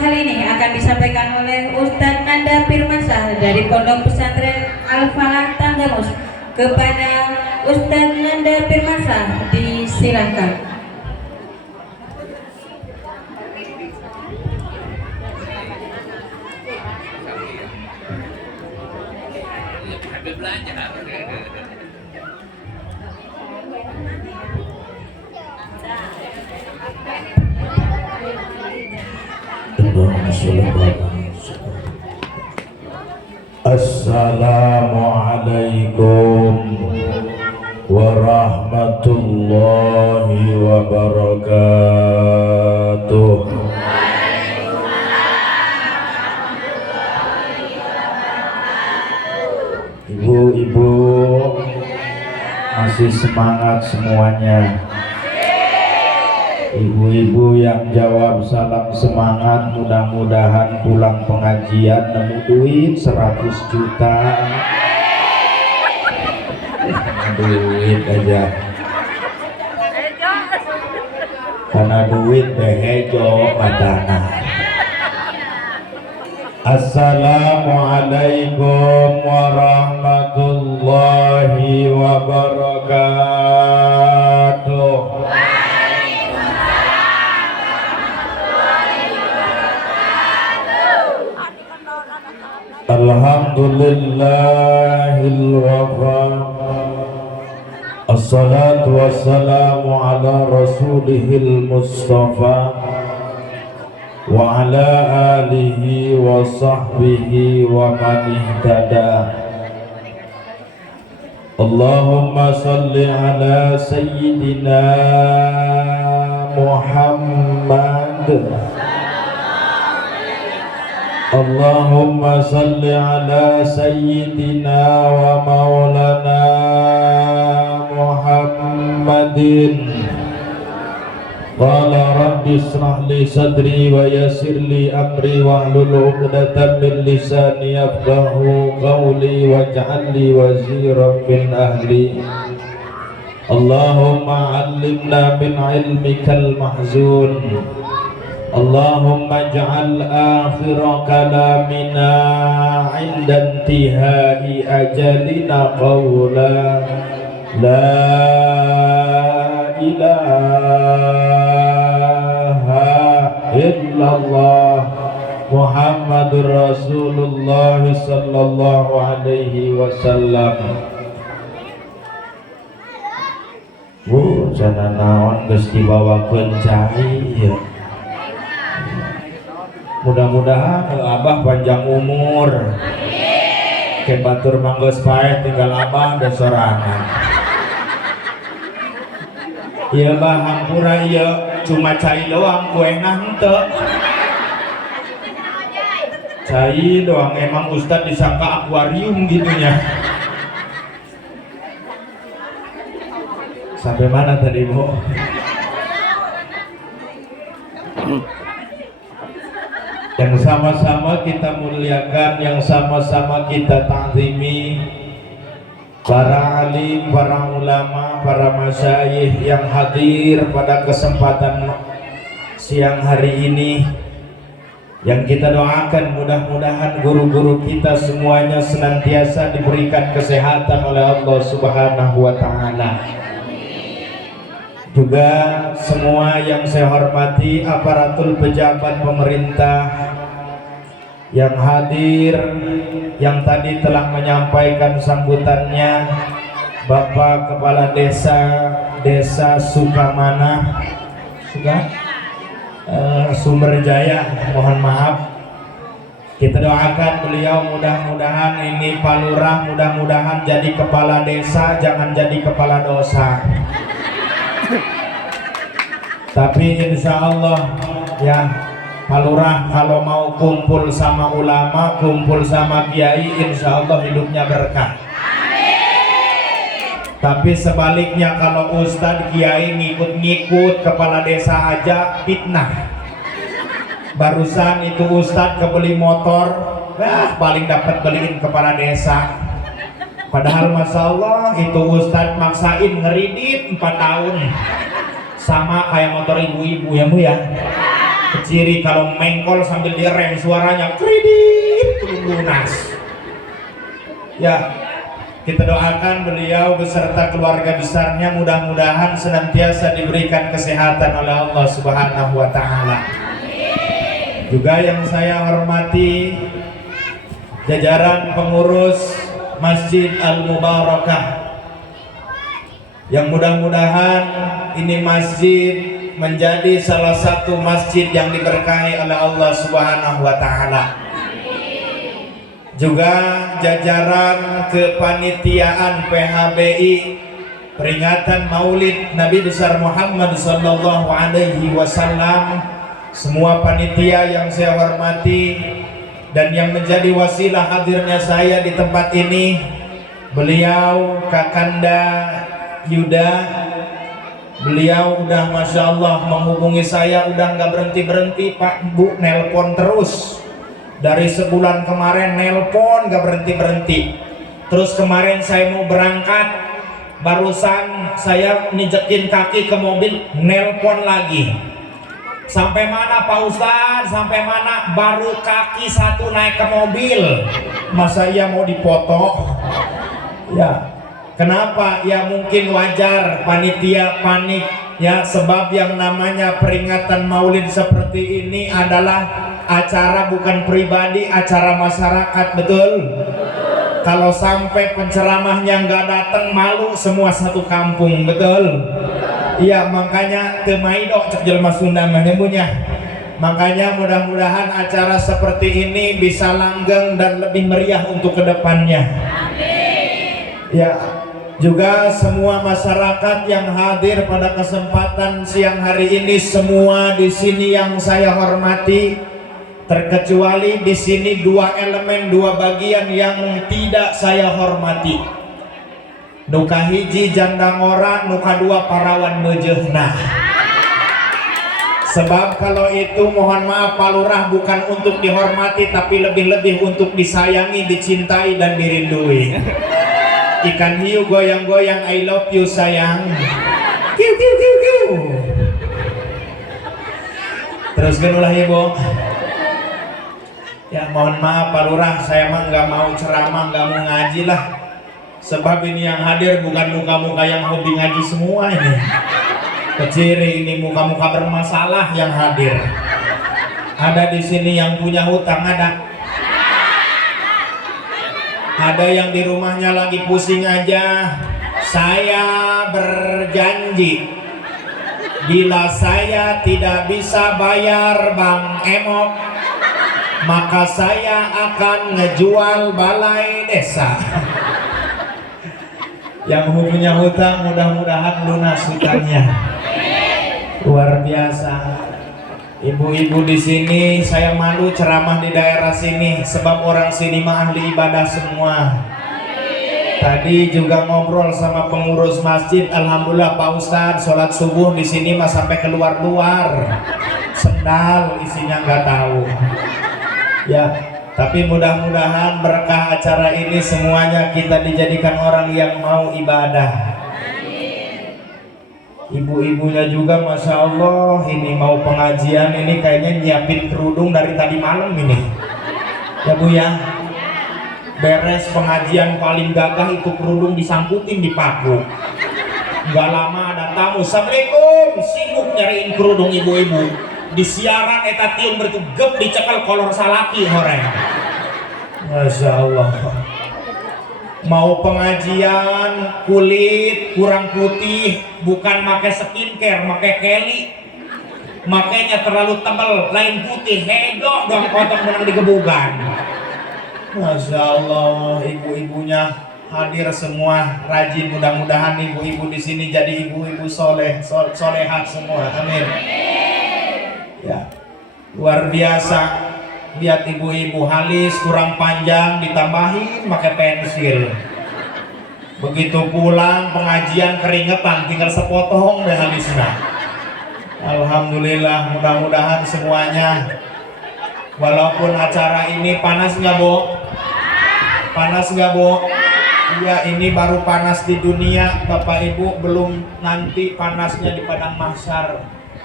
hal ini akan disampaikan oleh Ustadz Nanda Firmansyah dari Pondok Pesantren Al-Falah Tanggamus. Kepada Ustadz Nanda Firmansyah disilakan. Assalamualaikum warahmatullahi wabarakatuh. Ibu-ibu masih semangat semuanya. Ibu-ibu yang jawab salam semangat, mudah-mudahan pulang pengajian nemu duit 100 juta. Duit aja, karena duit behejo matana. Assalamualaikum warahmatullahi wabarakatuh. Alhamdulillahil wafa. Assalatu wassalamu ala rasulihil mustafa wa ala alihi wa sahbihi wa man ihtada. Allahumma salli ala sayyidina Muhammad. Allahumma salli ala sayyidina wa maulana Muhammadin. Qala rabbi israh li sadri wa yassir li amri wahlul 'uqdatam min lisani yafqahu qawli waj'al li waziran min ahli. Allahumma 'allimna min 'ilmikal mahzun. Allahumma ij'al akhir kalamina 'inda intihai ajalina qawla la ilaha illallah Muhammadur Rasulullah sallallahu alaihi wasallam. Jana naon geus dibawakeun cai ya. Mudah-mudahan abah panjang umur. Ke batur manggeus paeh tinggal abah da sorangan. Ieu bah hampura ieu cuma cai doang, kuehna henteu. Cai doang, emang Ustad disangka akuarium gitunya. Sampai mana tadi, Bu? Yang sama-sama kita muliakan, yang sama-sama kita ta'zimi para alim, para ulama, para masyayikh yang hadir pada kesempatan siang hari ini. Yang kita doakan mudah-mudahan guru-guru kita semuanya senantiasa diberikan kesehatan oleh Allah Subhanahu wa ta'ala. Juga semua yang saya hormati aparatur pejabat pemerintah yang hadir, yang tadi telah menyampaikan sambutannya, Bapak Kepala Desa Sukamana Sumberjaya, mohon maaf. Kita doakan beliau mudah-mudahan ini Pak Lurah mudah-mudahan jadi kepala desa, jangan jadi kepala dosa. Tapi insya Allah ya Pak Lurah kalau mau kumpul sama ulama, kumpul sama kiai, insya Allah hidupnya berkah. Tapi sebaliknya kalau ustadz kiai ngikut-ngikut kepala desa aja fitnah. Barusan itu ustadz kebeli motor, paling dapat beliin kepala desa. Padahal masya Allah itu ustadz maksain ngeridit 4 tahun. Sama kayak motor ibu-ibu ya Bu ya, ciri kalau mengkol sambil direm suaranya kredit belum lunas. Ya, kita doakan beliau beserta keluarga besarnya mudah-mudahan senantiasa diberikan kesehatan oleh Allah Subhanahu wa taala. Juga yang saya hormati jajaran pengurus Masjid Al-Mubarakah, yang mudah-mudahan ini masjid menjadi salah satu masjid yang diberkahi oleh Allah Subhanahu wa taala. Juga jajaran kepanitiaan PHBI peringatan Maulid Nabi besar Muhammad sallallahu alaihi wasallam, semua panitia yang saya hormati dan yang menjadi wasilah hadirnya saya di tempat ini, beliau Kakanda Yuda, beliau udah Masya Allah menghubungi saya, udah nggak berhenti-berhenti Pak Bu, nelpon terus dari sebulan kemarin, nelpon nggak berhenti-berhenti. Terus kemarin saya mau berangkat, barusan saya nijekin kaki ke mobil, nelpon lagi. Sampai mana Pak Ustadz? Sampai mana? Baru kaki satu naik ke mobil, masa iya mau dipoto? Ya, kenapa? Ya mungkin wajar panitia panik ya, sebab yang namanya peringatan Maulid seperti ini adalah acara bukan pribadi, acara masyarakat, betul? Kalau sampai penceramahnya nggak datang, malu semua satu kampung, betul? Iya, makanya temaido cek jelma Sunda menyebutnya. Makanya mudah-mudahan acara seperti ini bisa langgeng dan lebih meriah untuk kedepannya. Ya, juga semua masyarakat yang hadir pada kesempatan siang hari ini, semua di sini yang saya hormati, terkecuali di sini dua elemen, dua bagian yang tidak saya hormati. Nuka hiji janda ngora, nuka dua parawan mejehna. Sebab kalau itu mohon maaf Pak Lurah, bukan untuk dihormati tapi lebih-lebih untuk disayangi, dicintai dan dirindui. Ikan hiu goyang-goyang, I love you sayang. Kiu kiu kiu kiu. Terus genulah ibu. Ya mohon maaf Pak Lurah, saya mah nggak mau ceramah, nggak mau ngaji lah. Sebab ini yang hadir bukan muka-muka yang hobi ngaji semua ini. Keciri ini muka-muka bermasalah yang hadir. Ada di sini yang punya hutang, ada. Ada yang di rumahnya lagi pusing aja. Saya berjanji, bila saya tidak bisa bayar Bang Emok, maka saya akan ngejual balai desa. Yang punya hutang mudah-mudahan lunas hutangnya. Luar biasa. Ibu-ibu di sini saya malu ceramah di daerah sini, sebab orang sini mah ahli ibadah semua. Tadi juga ngobrol sama pengurus masjid, alhamdulillah Pak Ustadz sholat subuh di sini mah sampai keluar-luar. Sendal isinya nggak tahu. Ya. Tapi mudah-mudahan berkah acara ini semuanya kita dijadikan orang yang mau ibadah. Ibu-ibunya juga Masya Allah ini mau pengajian, ini kayaknya nyiapin kerudung dari tadi malam ini. Ya Bu ya, beres pengajian paling gagah itu kerudung disangkutin di paku. Nggak lama ada tamu, Assalamualaikum, sibuk nyariin kerudung ibu-ibu. Di siaran eta tiung bertu gep dicekal kolor salaki horeng. Masya Allah. Mau pengajian kulit kurang putih, bukan pakai skincare, pakai Kelly. Makanya terlalu tebal, lain putih, hedok dong potong menang digebugan. Masya Allah, ibu-ibunya hadir semua rajin, mudah-mudahan ibu-ibu di sini jadi ibu-ibu solehat semua. Amin. Ya, luar biasa. Lihat ibu-ibu halis kurang panjang ditambahin pakai pensil. Begitu pulang pengajian keringetan, tinggal sepotong deh halisnya. Alhamdulillah, mudah-mudahan semuanya. Walaupun acara ini panas nggak Bu? Panas nggak Bu? Iya, ini baru panas di dunia Bapak Ibu, belum nanti panasnya di padang mahsyar.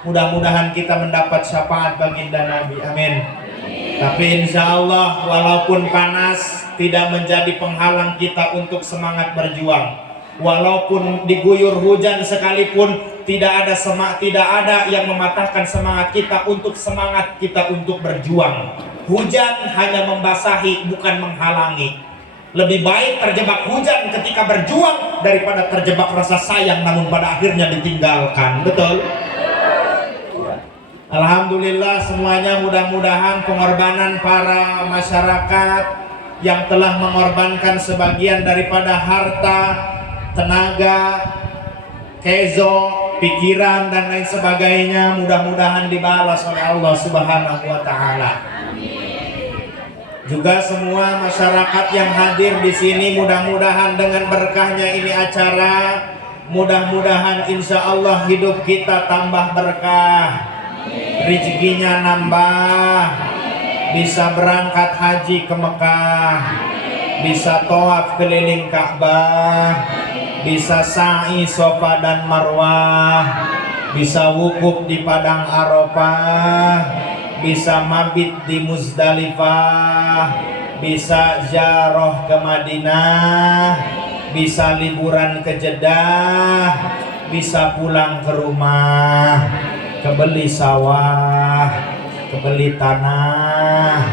Mudah-mudahan kita mendapat syafaat baginda Nabi. Amin. Tapi insya Allah walaupun panas tidak menjadi penghalang kita untuk semangat berjuang. Walaupun diguyur hujan sekalipun tidak ada yang mematahkan semangat kita untuk berjuang. Hujan hanya membasahi bukan menghalangi. Lebih baik terjebak hujan ketika berjuang daripada terjebak rasa sayang namun pada akhirnya ditinggalkan. Betul? Alhamdulillah semuanya, mudah-mudahan pengorbanan para masyarakat yang telah mengorbankan sebagian daripada harta, tenaga, kezo, pikiran dan lain sebagainya, mudah-mudahan dibalas oleh Allah Subhanahu wa taala. Juga semua masyarakat yang hadir di sini, mudah-mudahan dengan berkahnya ini acara, mudah-mudahan insya Allah hidup kita tambah berkah, rezekinya nambah, bisa berangkat haji ke Mekah, bisa tawaf keliling Ka'bah, bisa sa'i Safa dan Marwah, bisa wukuf di Padang Arafah, bisa mabit di Muzdalifah, bisa ziarah ke Madinah, bisa liburan ke Jeddah, bisa pulang ke rumah, kebeli sawah, kebeli tanah,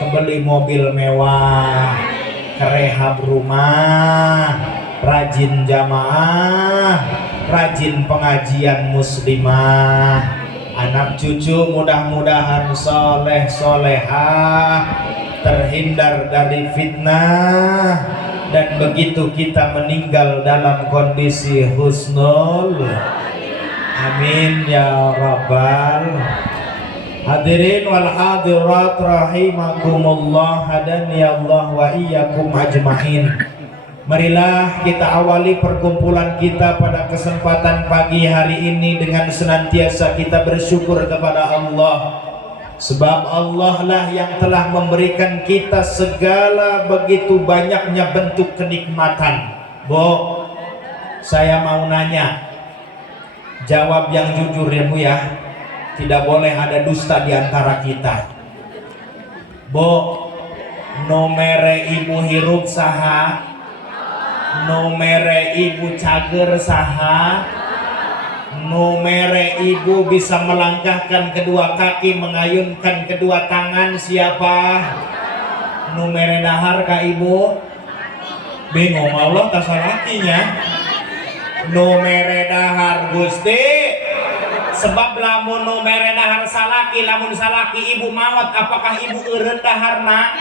kebeli mobil mewah, kerehab rumah, rajin jamaah, rajin pengajian muslimah, anak cucu mudah-mudahan soleh solehah, terhindar dari fitnah, dan begitu kita meninggal dalam kondisi husnul. Amin ya rabbal hadirin wal hadirat rahimakumullah, hadani Allah wa iyyakum ajmain. Marilah kita awali perkumpulan kita pada kesempatan pagi hari ini dengan senantiasa kita bersyukur kepada Allah. Sebab Allah lah yang telah memberikan kita segala begitu banyaknya bentuk kenikmatan. Bo, saya mau nanya, jawab yang jujur ya Bu ya. Tidak boleh ada dusta di antara kita. Bo, nomere ibu hirup saha, nomere ibu cager saha, nomere ibu bisa melangkahkan kedua kaki, mengayunkan kedua tangan siapa? Nomere dahar ka ibu? Bingung Allah tasalakinya. Nomere dahar Gusti. Sebab lamun nomere dahar salaki, lamun salaki ibu mawat, apakah ibu eureun daharna?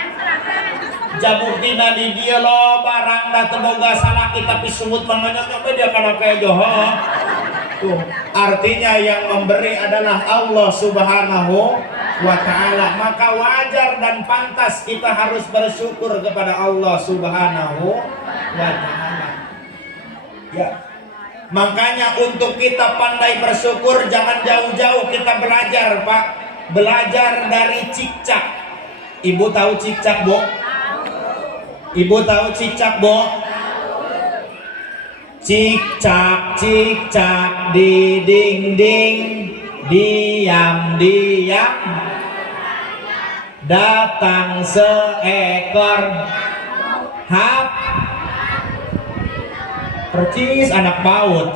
Jabuktina di dia lo barang da teboga salaki tapi sumut manganya beda kana kayak joho. Tuh, artinya yang memberi adalah Allah Subhanahu wa taala. Maka wajar dan pantas kita harus bersyukur kepada Allah Subhanahu wa taala. Ya. Makanya untuk kita pandai bersyukur jangan jauh-jauh kita belajar, Pak. Belajar dari cicak. Ibu tahu cicak, Bo? Ibu tahu cicak, Bo? Cicak, cicak di dinding, diam-diam datang seekor hap. Percis anak paut.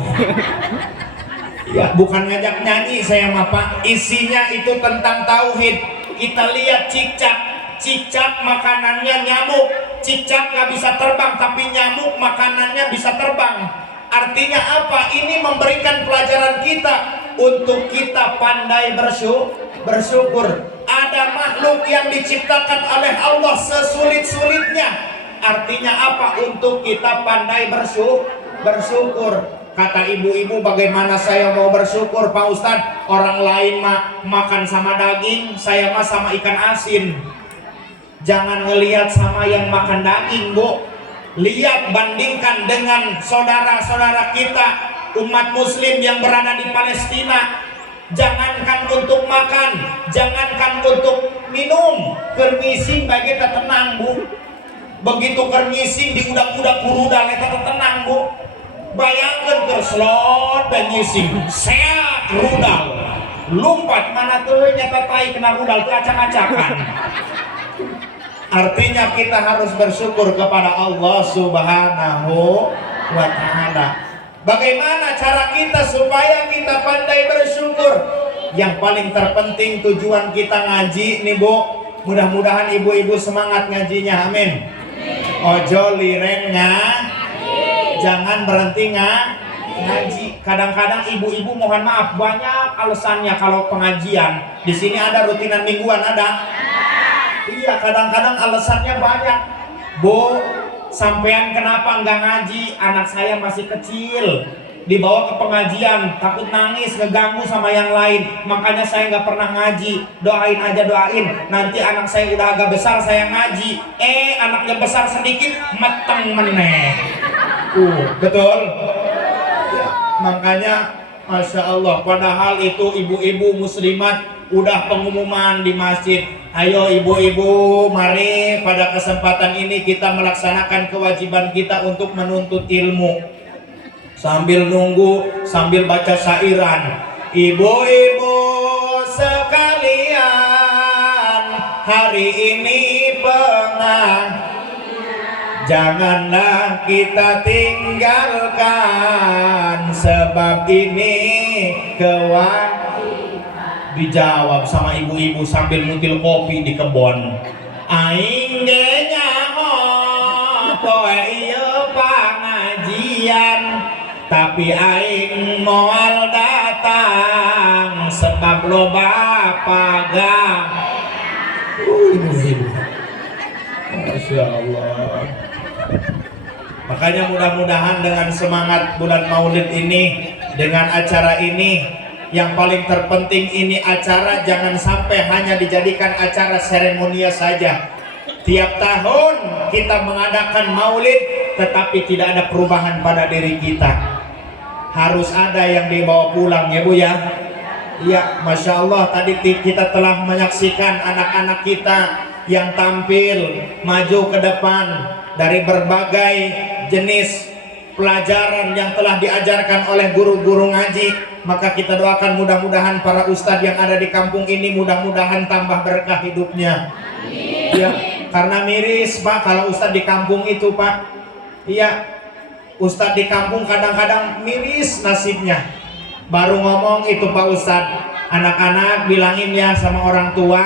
Ya, bukan ngajak nyanyi saya mah Pak. Isinya itu tentang tauhid. Kita lihat cicak. Cicak makanannya nyamuk. Cicak nggak bisa terbang, tapi nyamuk makanannya bisa terbang. Artinya apa? Ini memberikan pelajaran kita untuk kita pandai bersyukur. Ada makhluk yang diciptakan oleh Allah sesulit-sulitnya. Artinya apa? Untuk kita pandai bersyukur. Kata ibu-ibu, bagaimana saya mau bersyukur Pak Ustadz? Orang lain makan sama daging, saya mah sama ikan asin. Jangan ngelihat sama yang makan daging, Bu. Lihat, bandingkan dengan saudara-saudara kita umat muslim yang berada di Palestina. Jangankan untuk makan, jangankan untuk minum, kermising bagi kita tenang, Bu. Begitu kermising di udak-udak kuruda kita tenang, Bu. Bayangkan terslot dan nyising sehat rudal. lumpat mana tuh nyata tai kena rudal tuh acak-acakan. Artinya kita harus bersyukur kepada Allah Subhanahu wa Ta'ala. Bagaimana cara kita supaya kita pandai bersyukur? Yang paling terpenting tujuan kita ngaji nih Bu. Mudah-mudahan ibu-ibu semangat ngajinya, amin. Ojo lirennya, jangan berhenti ngaji. Kadang-kadang ibu-ibu mohon maaf banyak alasannya kalau pengajian. Di sini ada rutinan mingguan ada. Iya, kadang-kadang alasannya banyak. Bu, sampean kenapa nggak ngaji? Anak saya masih kecil, dibawa ke pengajian takut nangis ngeganggu sama yang lain, makanya saya nggak pernah ngaji. Doain aja, doain, nanti anak saya udah agak besar saya ngaji. Anaknya besar sedikit meteng meneh. Betul ya, makanya Masya Allah, padahal itu ibu-ibu muslimat udah pengumuman di masjid, ayo ibu-ibu mari pada kesempatan ini kita melaksanakan kewajiban kita untuk menuntut ilmu. Sambil nunggu, sambil baca syairan, ibu-ibu sekalian, hari ini janganlah kita tinggalkan, sebab ini kewajiban. Dijawab sama ibu-ibu sambil ngutil kopi di kebon. Aing ge nyaho poe ieu pangajian, tapi aing moal datang sebab loba pagang. Ibu-ibu, Masya Allah. Makanya mudah-mudahan dengan semangat bulan Maulid ini, dengan acara ini, yang paling terpenting ini acara jangan sampai hanya dijadikan acara seremonial saja. Tiap tahun kita mengadakan Maulid, tetapi tidak ada perubahan pada diri kita. Harus ada yang dibawa pulang ya Bu ya. Iya, Masya Allah, tadi kita telah menyaksikan anak-anak kita yang tampil maju ke depan dari berbagai jenis pelajaran yang telah diajarkan oleh guru-guru ngaji. Maka kita doakan mudah-mudahan para ustadz yang ada di kampung ini mudah-mudahan tambah berkah hidupnya. Ya, karena miris Pak kalau ustadz di kampung itu Pak. Iya, ustadz di kampung kadang-kadang miris nasibnya. Baru ngomong itu Pak Ustadz, anak-anak bilangin ya sama orang tua,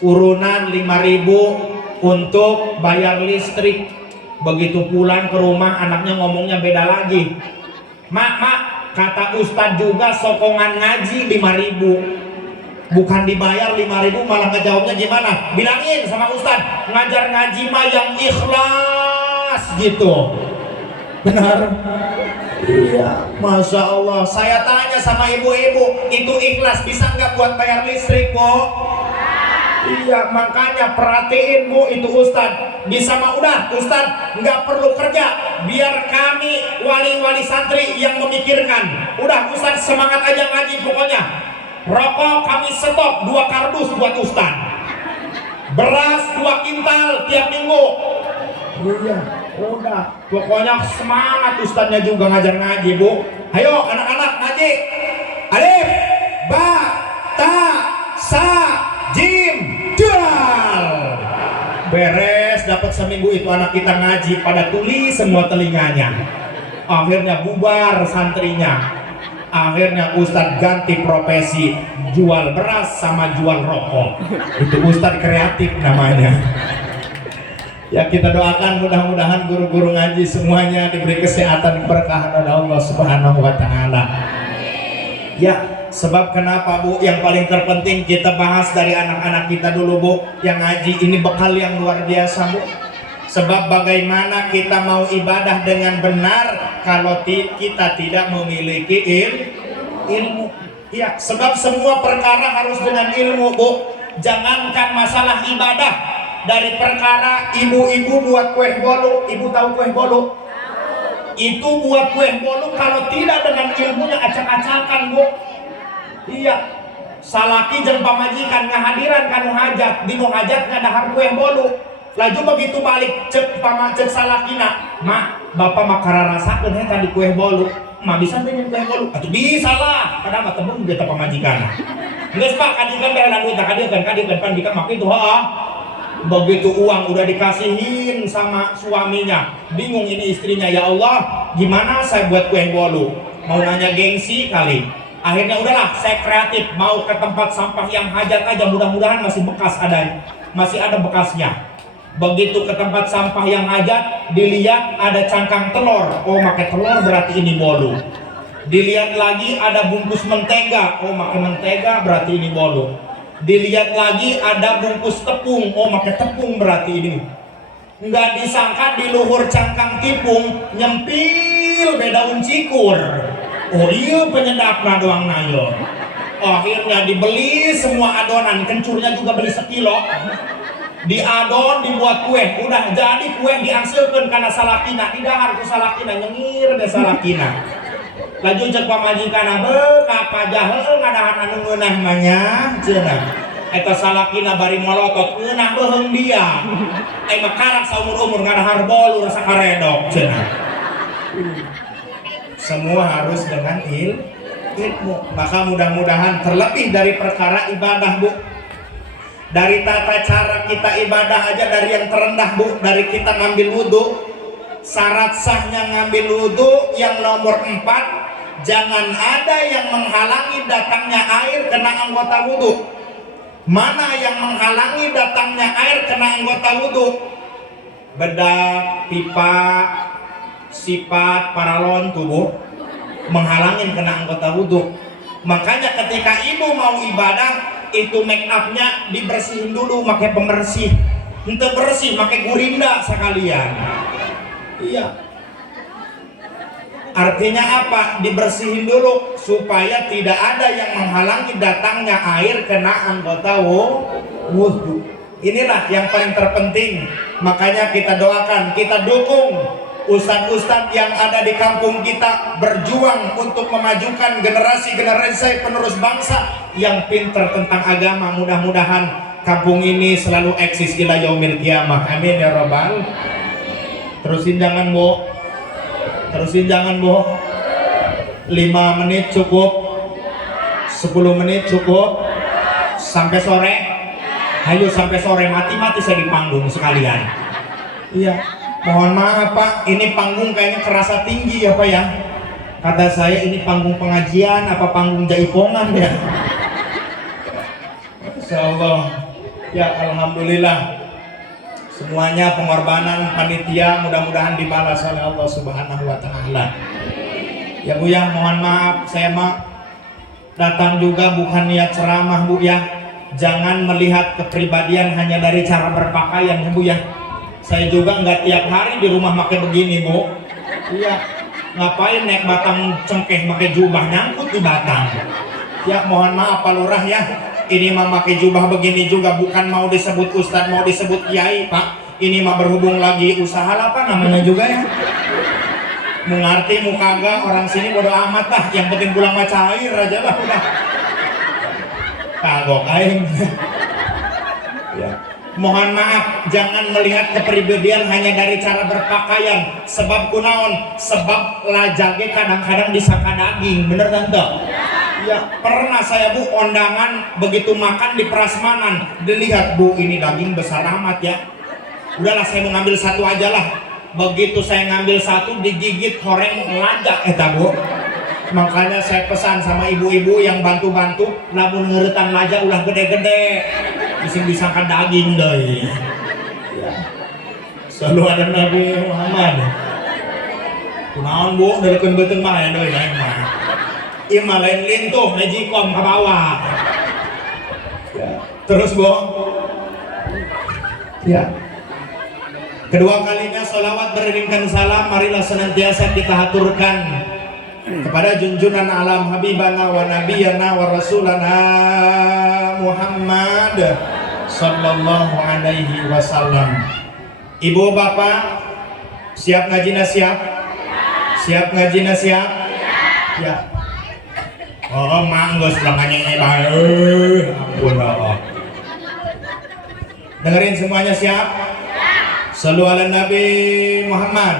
urunan 5.000 untuk bayar listrik. Begitu pulang ke rumah anaknya ngomongnya beda lagi. Mak, kata Ustadz juga sokongan ngaji 5.000. Bukan dibayar 5.000 malah ngejawabnya gimana? Bilangin sama Ustadz, ngajar ngaji mah yang ikhlas gitu. Benar? Iya, Masya Allah. Saya tanya sama ibu-ibu, itu ikhlas bisa nggak buat bayar listrik Bu? Iya, makanya perhatiin Bu, itu Ustadz bisa mah udah Ustadz nggak perlu kerja, biar kami wali-wali santri yang memikirkan. Udah Ustadz semangat aja ngaji pokoknya. Rokok kami stop 2 kardus buat Ustadz, beras 2 kintal tiap minggu. Iya, udah pokoknya semangat Ustadznya juga ngajar ngaji Bu. Ayo anak-anak ngaji. Alif, ba, ta, sa, jim, dal. Beres dapat seminggu itu anak kita ngaji pada tuli semua telinganya. Akhirnya bubar santrinya. Akhirnya Ustadz ganti profesi, jual beras sama jual rokok. Itu Ustadz kreatif namanya. Ya, kita doakan mudah-mudahan guru-guru ngaji semuanya diberi kesehatan keberkahan oleh Allah Subhanahu wa Ta'ala. Ya, sebab kenapa Bu, yang paling terpenting kita bahas dari anak-anak kita dulu Bu, yang ngaji ini bekal yang luar biasa Bu. Sebab bagaimana kita mau ibadah dengan benar kalau kita tidak memiliki ilmu. Ya, sebab semua perkara harus dengan ilmu Bu. Jangankan masalah ibadah, dari perkara ibu-ibu buat kue bolu, ibu tahu kue bolu? Itu buat kue bolu kalau tidak dengan ilmunya acak-acakan Bu. Iya, salaki jeung pamajikan ngahadiran kanu hajat, dinu hajat ngadahar kue bolu. Laju begitu balik cek salakina, mak bapak mah kararasakeun eta di kue bolu. mah bisa teh nyen kue bolu atuh bisa lah padahal mah tembung beta pamajikan geus pak kadikan berelan duit kadikan pan bika mak itu begitu uang udah dikasihin sama suaminya bingung ini istrinya ya Allah gimana saya buat kue bolu mau nanya gengsi kali akhirnya udahlah saya kreatif mau ke tempat sampah yang hajat aja mudah-mudahan masih ada bekasnya begitu ke tempat sampah yang hajat dilihat ada cangkang telur oh pakai telur berarti ini bolu dilihat lagi ada bungkus mentega oh pakai mentega berarti ini bolu dilihat lagi ada bungkus tepung oh pakai tepung berarti ini nggak disangka di luhur cangkang tipung nyempil daun cikur oh iya penyedapnya doang nayo akhirnya dibeli semua adonan kencurnya juga beli sekilo diadon dibuat kue udah jadi kue dihasilkan karena salakina di dahar ku salakina nyengir deh salakina laju cek pamajikan apa jahel ngadahan anu ngeunah manya cenah eta salakina bari molotot ngeunah beheung dia mah karak saumur-umur ngadahar bolu rasa karedok cenah semua harus dengan ilmu maka mudah-mudahan terlebih dari perkara ibadah bu dari tata cara kita ibadah aja dari yang terendah bu dari kita ngambil wudhu syarat sahnya ngambil wudhu yang nomor 4 jangan ada yang menghalangi datangnya air kena anggota wudhu mana yang menghalangi datangnya air kena anggota wudhu bedak, pipa, sifat, paralon tubuh menghalangin kena anggota wudhu makanya ketika ibu mau ibadah itu make upnya dibersihin dulu pakai pembersih ente bersih pakai gurinda sekalian iya artinya apa dibersihin dulu supaya tidak ada yang menghalangi datangnya air kena anggota wudhu inilah yang paling terpenting makanya kita doakan kita dukung ustadz-ustadz yang ada di kampung kita berjuang untuk memajukan generasi penerus bangsa yang pinter tentang agama mudah-mudahan kampung ini selalu eksis ila yaumil qiyamah amin ya rabbal terusin jangan bu 5 menit cukup 10 menit cukup sampai sore ayo sampai sore mati saya di panggung sekalian iya mohon maaf pak ini panggung kayaknya kerasa tinggi ya pak ya kata saya ini panggung pengajian apa panggung jaipongan ya insyaallah ya alhamdulillah semuanya pengorbanan panitia mudah-mudahan dibalas oleh Allah Subhanahu wa taala ya bu ya mohon maaf saya mah datang juga bukan niat ceramah bu ya jangan melihat kepribadian hanya dari cara berpakaian ya bu ya saya juga nggak tiap hari di rumah pakai begini bu iya ngapain naik batang cengkeh pakai jubah nyangkut di batang ya mohon maaf Pak Lurah ya ini mah pakai jubah begini juga bukan mau disebut ustadz mau disebut kiai pak ini mah berhubung lagi usaha apa namanya juga ya mengerti muka kagak orang sini bodo amat lah yang penting pulang mah cair aja lah udah kagok aing ya mohon maaf jangan melihat kepribadian hanya dari cara berpakaian sebab kunaon sebab lajage kadang-kadang disangka daging bener tante ya pernah saya bu undangan begitu makan di prasmanan dilihat bu ini daging besar amat ya udahlah saya mau ngambil satu aja lah begitu saya ngambil satu digigit horeng lajak bu makanya saya pesan sama ibu-ibu yang bantu-bantu lamun ngeretan lajak ulah gede-gede disangka daging deh ya. Selalu ada Nabi Muhammad kunaon bu dari beteng mah ya doi lain mah ieu mah lain lintuh mejikom ka bawah ya. Terus bu ya kedua kalinya sholawat beriringkan salam marilah senantiasa kita haturkan kepada junjungan alam habibana wa nabiyana wa rasulana Muhammad sallallahu alaihi wasallam. Ibu bapak siap ngajina siap? Siap ngajina siap? Ya. Oh manggus langanya bae. Ampun Allah. Dengerin semuanya siap? Sallu ala Nabi Muhammad.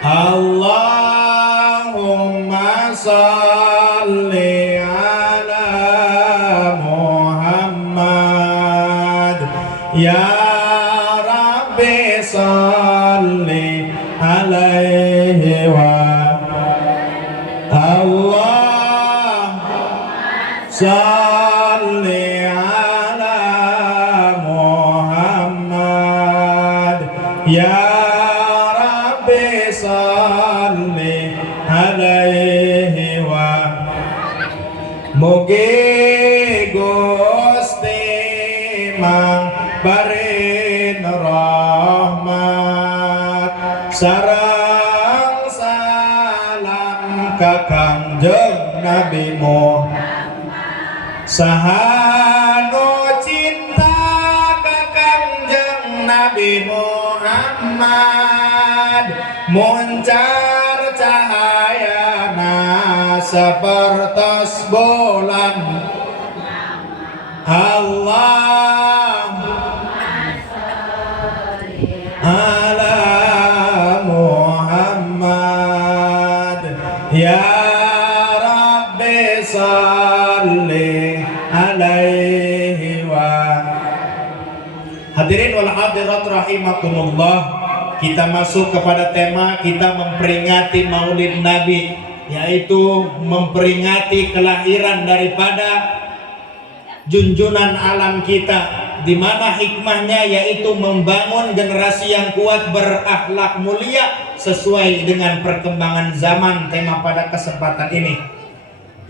Allahu salli ala Muhammad ya Rabbi salli alaihi wa Allah salli ala Muhammad ya Rabbi salli alaihi wa mugi Gusti mangparin rahmat sareng salam ka Kangjeng Nabi Muhammad sahanu cinta ka Kangjeng Nabi Muhammad muncar cahayana sapertos bulan Allahumma ala Muhammad ya Rabbi salli alaihi wa. Hadirin wal hadirat rahimakumullah, kita masuk kepada tema kita memperingati Maulid Nabi, yaitu memperingati kelahiran daripada junjunan alam kita, di mana hikmahnya yaitu membangun generasi yang kuat berakhlak mulia sesuai dengan perkembangan zaman. Tema pada kesempatan ini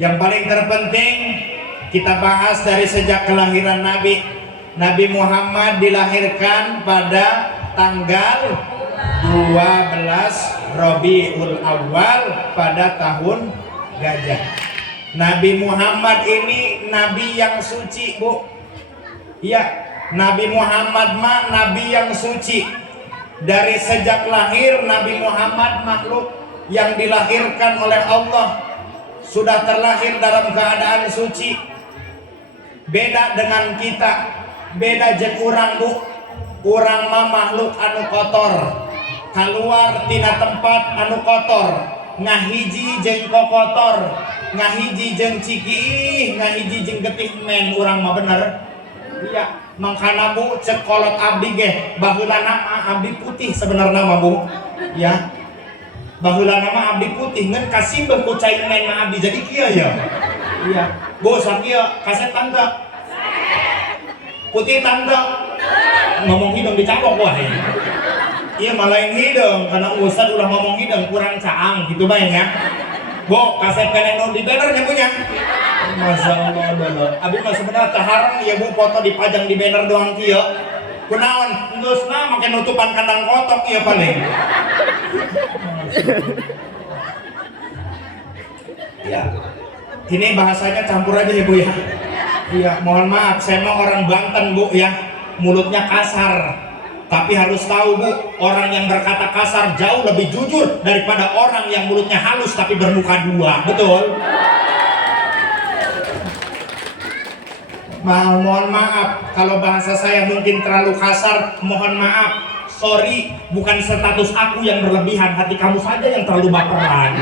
yang paling terpenting kita bahas dari sejak kelahiran Nabi. Nabi Muhammad dilahirkan pada tanggal 12 Rabiul Awal pada tahun Gajah. Nabi Muhammad ini nabi yang suci, Bu. Ya, Nabi Muhammad mah nabi yang suci. Dari sejak lahir Nabi Muhammad makhluk yang dilahirkan oleh Allah, sudah terlahir dalam keadaan suci. Beda dengan kita, beda jeung urang, Bu. Urang mah makhluk anu kotor, keluar tina tempat anu kotor, ngahiji jeung kokotor, ngahiji jeung ciki, ngahiji jeung getih men. Urang mah bener. Iya, mangkana Bu cek kolot abdi ge baheulana mah abdi putih sebenarnya mah Bu. Ya. Baheulana mah abdi putih ngan kasibeuh ku cai men mah abdi jadi kieu ya. Iya. Bu sakieu kaset tanda. Putih tanda. Ngomong hidung dicapok wae. Iya malain hidung karena ustad ulah ngomong hidung kurang caang gitu bae ya. Bu, kaset kene nu di banner nya punya. Masya Allah dulu. Abi mah sebenarnya taharang ya Bu foto dipajang di banner doang kieu. Kunaon? Geusna make nutupan kandang kotok ieu paling. Ya. Ini bahasanya campur aja ya Bu ya. Iya, mohon maaf saya mah orang Banten Bu ya. Mulutnya kasar. Tapi harus tahu Bu, orang yang berkata kasar jauh lebih jujur daripada orang yang mulutnya halus tapi bermuka dua. Betul? Mohon maaf kalau bahasa saya mungkin terlalu kasar, mohon maaf. Sorry, bukan status aku yang berlebihan, hati kamu saja yang terlalu baperan.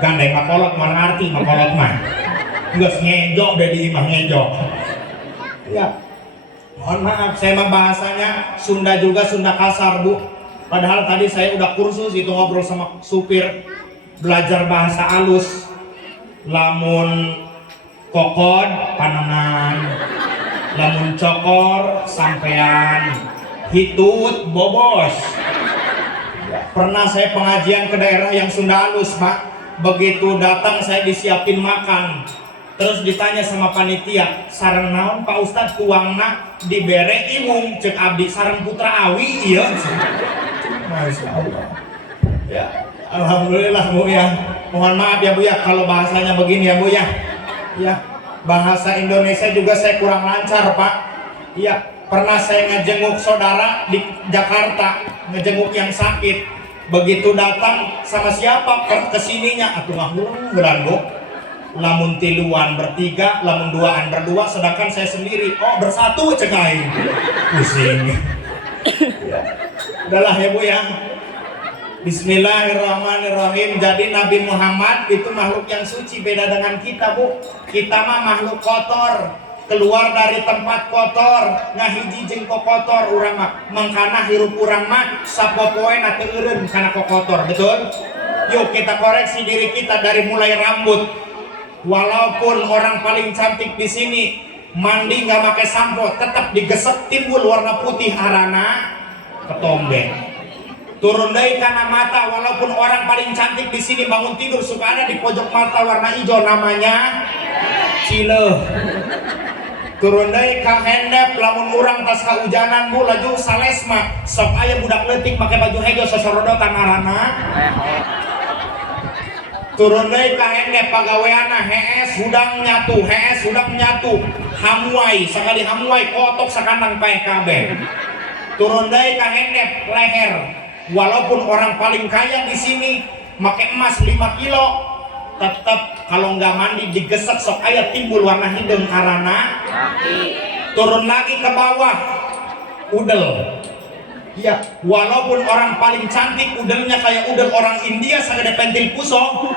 Gandeng makolot mana arti makolot mah. Geus ngejok deh di imah ngejok. Ya. Mohon maaf, saya mah bahasanya Sunda juga, Sunda kasar Bu. Padahal tadi saya udah kursus itu ngobrol sama supir, belajar bahasa halus. Lamun kokod panangan, lamun cokor sampean, hitut bobos. Pernah saya pengajian ke daerah yang Sunda halus Pak. Begitu datang saya disiapin makan. Terus ditanya sama panitia, sareng naon Pak Ustadz tuangna dibere imung cek abdi sareng putra awi iya. Masya Allah. Ya, alhamdulillah Bu ya. Mohon maaf ya Bu ya kalau bahasanya begini ya Bu ya. Ya, bahasa Indonesia juga saya kurang lancar Pak. Iya, pernah saya ngejenguk saudara di Jakarta, ngejenguk yang sakit. Begitu datang sama siapa kesininya, atuh ngahulung geran Bu. Lamun tiluan bertiga, lamun duaan berdua, sedangkan saya sendiri. Oh bersatu cekai, pusing. Ya. Udahlah ya Bu ya. Bismillahirrahmanirrahim. Jadi Nabi Muhammad itu makhluk yang suci, beda dengan kita, Bu. Kita mah makhluk kotor, keluar dari tempat kotor, ngahiji jeung kotor urang mah. Mangkana hirup urang mah sapopoe na teu eureun kana kotor, betul? Yuk kita koreksi diri kita dari mulai rambut. Walaupun orang paling cantik di sini mandi nggak pakai sampo, tetap digesek timbul warna putih arana ketombe. Turun deui kana mata, walaupun orang paling cantik di sini bangun tidur suka ada di pojok mata warna hijau, namanya cileuh. Turun deui ka handap, lamun urang tas kahujanan Bu laju sales mah sok aya budak leutik make baju hijau sosorodotan arana. Turun deui ka handap pagaweana hees hudang nyatu, hamuai sakali hamuai kotok sakandang paeh kabeh. Turun deui ka handap leher. Walaupun orang paling kaya di sini make emas 5 kilo, tetap kalau nggak mandi digesek sok aya timbul warna hidung arana. Turun lagi ke bawah, udel. Ya, walaupun orang paling cantik udelnya kayak udel orang India sagede pentil puso,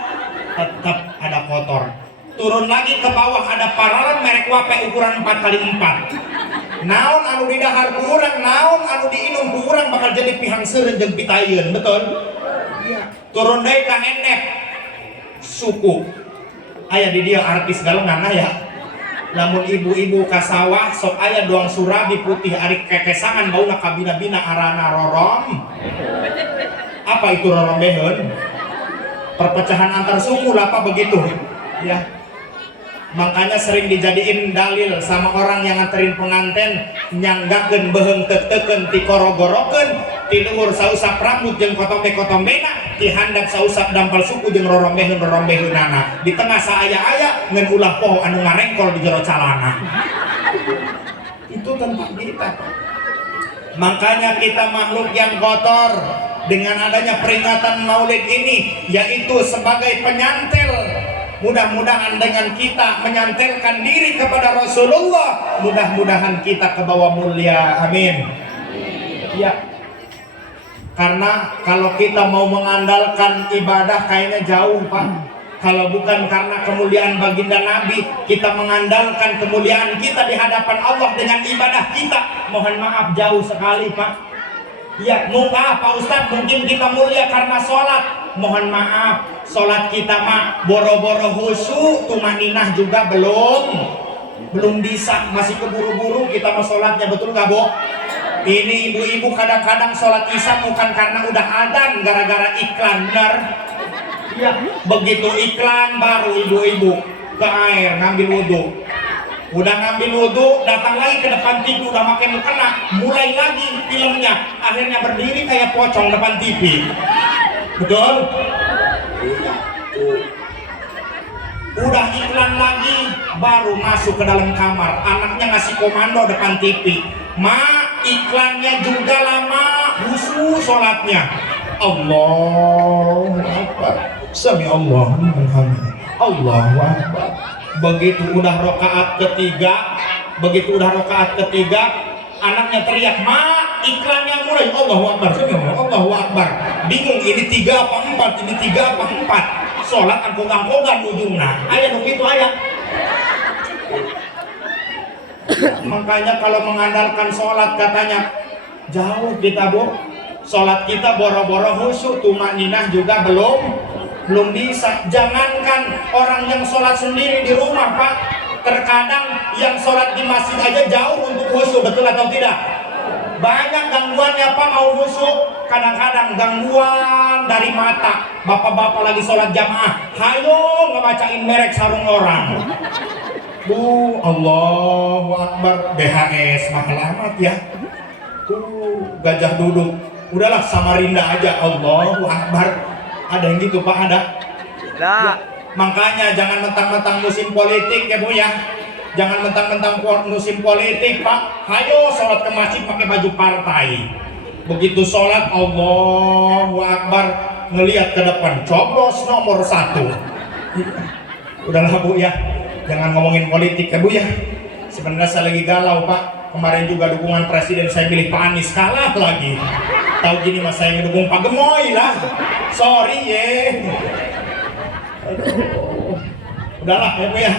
tetap ada kotor. Turun lagi ke bawah ada paralon merek wape ukuran 4x4. Naon anu didahar ku urang, naon anu diinum ku urang bakal jadi pihang seureun jeung pitayeun, betul? Iya. Turun deui ka handap suku. Aya di dieu artis galengan aya. Lamun ibu-ibu ka sawah sok aya doang surabi putih ari kekesangan bauna kabina-bina arana rorom. Apa itu rorom beheun? Perpecahan antar suku lah apa begitu? Ya. Makanya sering dijadiin dalil sama orang yang nganterin pengantin, nyanggakeun beheung teu-teukeun ti korogorokeun, ti luhur sausap rambut jeung kotombe-kotombena, ti handap sausap dampal suku jeung rorombeheun-rorombeheunana. Di tengah saaya-aya ngeun ulah poho anu ngarengkol di jero calana. Itu tentang kita. Makanya kita makhluk yang kotor. Dengan adanya peringatan Maulid ini, yaitu sebagai penyantel, mudah-mudahan dengan kita menyantelkan diri kepada Rasulullah, mudah-mudahan kita ke bawah mulia. Amin. Ya. Karena kalau kita mau mengandalkan ibadah kayaknya jauh, Pak. Kalau bukan karena kemuliaan baginda Nabi, kita mengandalkan kemuliaan kita di hadapan Allah dengan ibadah kita, mohon maaf jauh sekali, Pak. Ya, muka Pak Ustadz mungkin kita mulia karena sholat. Mohon maaf, sholat kita mah boro-boro khusyuk, tumaninah juga belum bisa, masih keburu-buru kita mau sholatnya, betul nggak, Bo? Ini ibu-ibu kadang-kadang sholat isya bukan karena udah adzan, gara-gara iklan, benar? Ya, begitu iklan baru ibu-ibu ke air ngambil wudhu. Udah ngambil wudhu, datang lagi ke depan TV, udah makin mukena, mulai lagi filmnya, akhirnya berdiri kayak pocong depan TV. Betul? Udah iklan lagi, baru masuk ke dalam kamar, anaknya ngasih komando depan TV. Ma, iklannya juga lama, khusus sholatnya. Allahu Akbar. Sami Allahu liman hamidah. Allahu Akbar. Begitu udah rakaat ketiga, anaknya teriak, "Ma, iklannya mulai." Allahu Akbar. Allahu Akbar. Bingung ini 3 apa 4, ini 3 apa 4. Salat angkung-angkungan ujungna. Aya nu kitu aya. Makanya kalau mengandalkan sholat katanya jauh kita, Bu. Sholat kita boro-boro khusyuk, tumaninah juga belum bisa. Jangankan orang yang sholat sendiri di rumah, Pak, terkadang yang sholat di masjid aja jauh untuk khusyuk, betul atau tidak? Banyak gangguannya, Pak, mau khusyuk. Kadang-kadang gangguan dari mata. Bapak-bapak lagi sholat jamaah, hayo ngebacain merek sarung orang. Bu, Allahu Akbar, BHS mahal amat ya. Gajah duduk, udahlah Samarinda aja, Allahu Akbar. Ada yang gitu, Pak, ada? Ya, makanya jangan mentang-mentang musim politik ya, Bu ya. Jangan mentang-mentang musim politik, Pak. Hayo sholat ke masjid pakai baju partai. Begitu sholat, Allahu Akbar, ngelihat ke depan, coblos nomor 1. Udahlah, Bu ya. Jangan ngomongin politik ya, Bu ya. Sebenarnya saya lagi galau, Pak. Kemarin juga dukungan presiden saya pilih Pak Anies, kalah lagi. Tahu gini mas saya ngedukung Pak Gemoy lah. Sorry ye. Aduh. Udahlah ya Bu ya.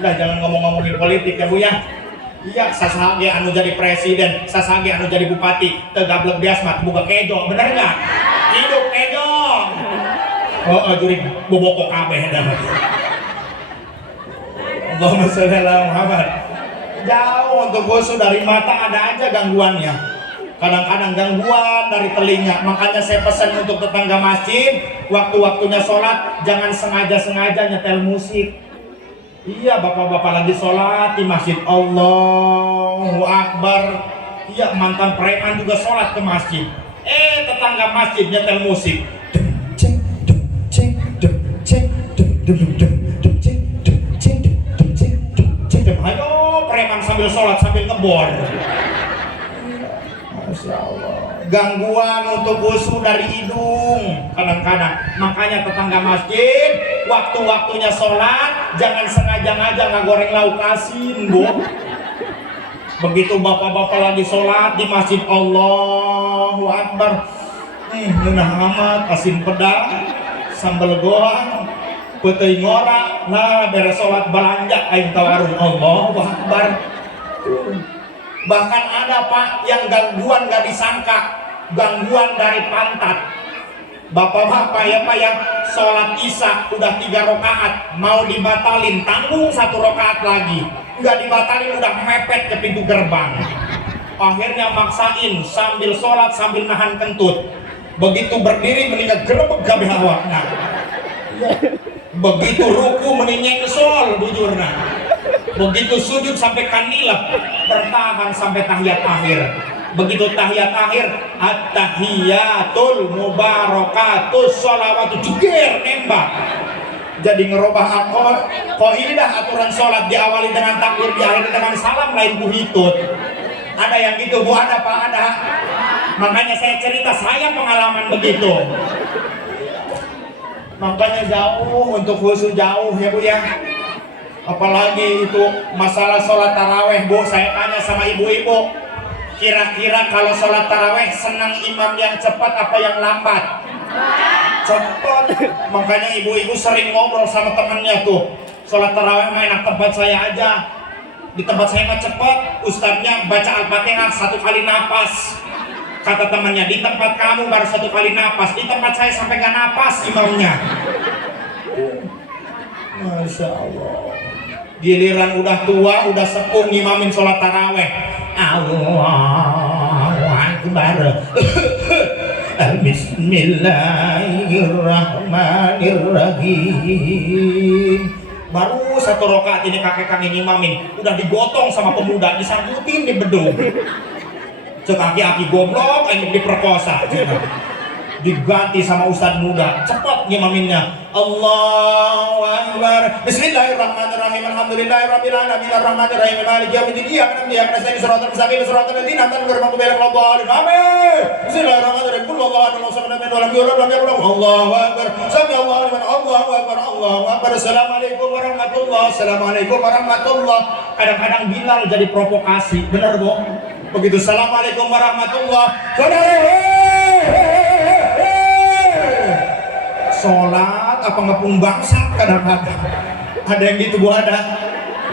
Udah jangan ngomong-ngomongin politik ya Bu ya. Iya, sasage anu jadi presiden, sasage anu jadi bupati, tegablek biasmat buka kejo, bener nggak? Hidup kejo. Oh, juri boboko kabeh dah. Allahumma sholli ala Muhammad. Jauh untuk khusus dari mata ada aja gangguannya. Kadang-kadang gangguan dari telinga. Makanya saya pesan untuk tetangga masjid, waktu-waktunya sholat jangan sengaja-sengaja nyetel musik. Iya, bapak-bapak lagi sholat di masjid, Allahu Akbar. Iya, mantan preman juga sholat ke masjid. Tetangga masjid nyetel musik. Ayo, preman sambil sholat sambil ngebor. Masya Allah. Gangguan untuk khusyuk dari hidung kadang-kadang. Makanya tetangga masjid waktu-waktunya sholat jangan sengaja-ngaja ngagoreng lauk asin Bu. Begitu bapak-bapak lagi sholat di masjid, Allahu Akbar, munah amat asin pedang sambal goreng putih ngora lah beres sholat belanja aing tawarung, Allahu Akbar. Bahkan ada Pak yang gangguan gak disangka, gangguan dari pantat. Bapak-bapak ya Pak yang sholat isya udah 3 rakaat mau dibatalin, tanggung 1 rakaat lagi, nggak dibatalin udah mepet ke pintu gerbang. Akhirnya maksain sambil sholat sambil nahan kentut. Begitu berdiri meninggal gerebek gabe awakna. Begitu ruku meninyeng sol bujurna. Begitu sujud sampai kanilap, bertahan sampai tahiyat akhir. Begitu tahiyat akhir, at-tahiyatul mubarakatus sholawatu jeger nembak. Jadi ngerubah akor. Kok ini dah aturan sholat diawali dengan takbir, diakhiri dengan salam, lain buhitut. Ada yang gitu Bu, ada Pak, ada. Makanya saya cerita, saya pengalaman begitu. Makanya jauh untuk khusyuk jauh ya Bu ya. Apalagi itu masalah sholat taraweh Bu, saya tanya sama ibu-ibu, kira-kira kalau sholat taraweh senang imam yang cepat apa yang lambat? Cepat. Makanya ibu-ibu sering ngobrol sama temennya tuh, sholat taraweh mah enak tempat saya aja, di tempat saya mah cepat, ustadznya baca Al-Fatihah 1 kali napas. Kata temannya, di tempat kamu baru 1 kali napas, di tempat saya sampai gak napas imamnya. Masya Allah. Giliran udah tua, udah sepuh ngimamin sholat taraweh, Allahu Akbar. Bismillahirrahmanirrahim. Baru 1 rakaat ini kakek kami ngimamin, udah digotong sama pemuda, disangkutin di bedung. Cek aki-aki goblok, ini diperkosa. Diganti sama ustadz muda, cepat ngimaminnya. Allahu Akbar. Bismillahirrahmanirrahim. Alhamdulillahirabbil alamin arrahmanirrahim maliki yaumiddin. Iyyaka na'budu wa iyyaka nasta'in shiratal mustaqim shiratal ladzina an'amta 'alaihim ghairil maghdubi 'alaihim waladdallin. Amin. Bismillahirrahmanirrahim. Qul huwallahu ahad, Allahu samad, lam yalid walam yulad, Allahu akbar. Sami Allahu liman, Allahu akbar, Allahu akbar. Assalamualaikum warahmatullahi. Assalamualaikum warahmatullahi. Kadang-kadang Bilal jadi provokasi, benar Bu? Begitu assalamualaikum warahmatullahi. Sholat apa ngepung bangsa kadang-kadang. Ada yang gitu Bu, ada.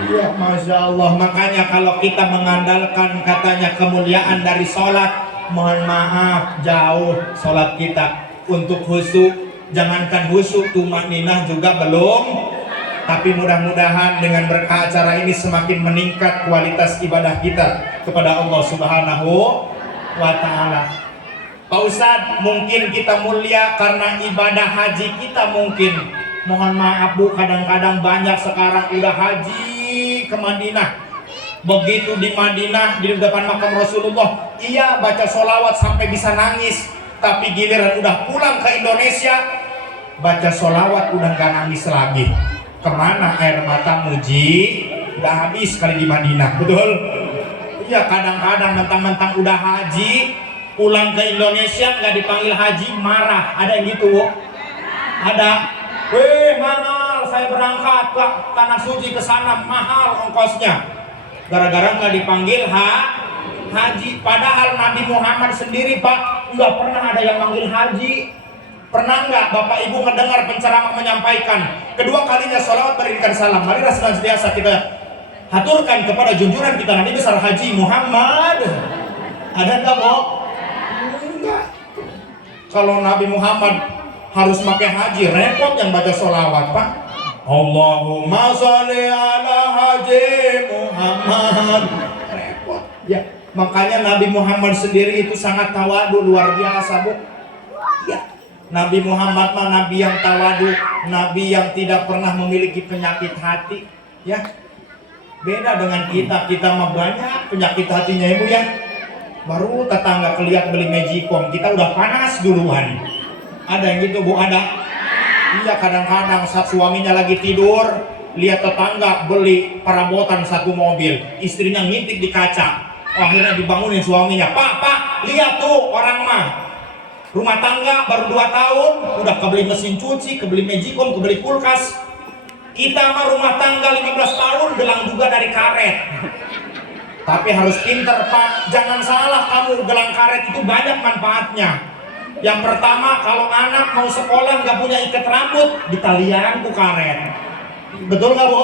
Iya, Masya Allah. Makanya kalau kita mengandalkan katanya kemuliaan dari sholat, mohon maaf jauh sholat kita untuk khusyuk. Jangankan khusyuk, tumaninah juga belum. Tapi mudah-mudahan dengan berkah acara ini semakin meningkat kualitas ibadah kita kepada Allah Subhanahu wa Ta'ala. Pak Ustadz, mungkin kita mulia karena ibadah haji kita mungkin. Mohon maaf Bu, kadang-kadang banyak sekarang udah haji ke Madinah. Begitu di Madinah, di depan makam Rasulullah, iya baca sholawat sampai bisa nangis. Tapi giliran udah pulang ke Indonesia, baca sholawat udah gak nangis lagi. Kemana air mata muji? Udah habis kali di Madinah, betul? Iya, kadang-kadang mentang-mentang udah haji, pulang ke Indonesia nggak dipanggil haji, marah. Ada yang gitu Bu? Ada. Mahal, saya berangkat ke tanah suci ke sana, mahal ongkosnya. Gara-gara nggak dipanggil haji. Padahal Nabi Muhammad sendiri Pak nggak pernah ada yang manggil haji. Pernah nggak Bapak Ibu mendengar penceramah menyampaikan kedua kalinya sholawat berikan salam? Marilah senantiasa kita haturkan kepada junjungan kita Nabi besar Haji Muhammad. Ada nggak, Bu? Enggak. Kalau Nabi Muhammad harus pakai haji, repot yang baca sholawat, Pak. Allahumma sholli ala Haji Muhammad. Repot. Ya, makanya Nabi Muhammad sendiri itu sangat tawadu, luar biasa, Bu. Ya, Nabi Muhammad mah Nabi yang tawadu, Nabi yang tidak pernah memiliki penyakit hati. Ya, beda dengan kita mah banyak penyakit hatinya, Ibu ya. Baru tetangga kelihat beli Magicom, kita udah panas duluan. Ada yang gitu, Bu? Ada? Iya, kadang-kadang saat suaminya lagi tidur, lihat tetangga beli perabotan satu mobil, istrinya ngintip di kaca. Akhirnya dibangunin suaminya, Pak, lihat tuh orang mah rumah tangga baru 2 tahun, udah kebeli mesin cuci, kebeli Magicom, kebeli kulkas. Kita mah rumah tangga 15 tahun, gelang juga dari karet. Tapi harus pinter, Pak. Jangan salah kamu, gelang karet itu banyak manfaatnya. Yang pertama, kalau anak mau sekolah nggak punya ikat rambut, ditalian ku karet. Betul nggak, Bu?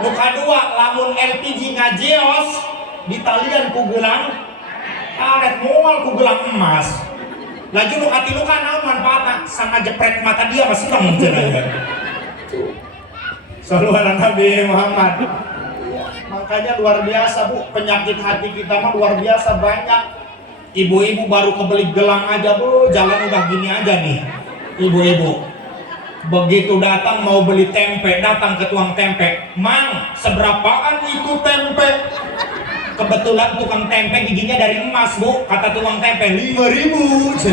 Nu kadua, lamun LPG ngajeos, ditalian ku gelang karet, mual ku gelang emas. Lagi nu hati lu kan manfaatnya, sama jepret mata dia masih seneng cenanya. Sallallahu Nabi Muhammad. Makanya luar biasa, Bu, penyakit hati kita mah luar biasa banyak. Ibu-ibu baru kebeli gelang aja, Bu, jalan udah gini aja nih. Ibu-ibu begitu datang mau beli tempe, datang ke tukang tempe, Mang, seberapaan itu tempe? Kebetulan tukang tempe giginya dari emas, Bu, kata tukang tempe 5.000.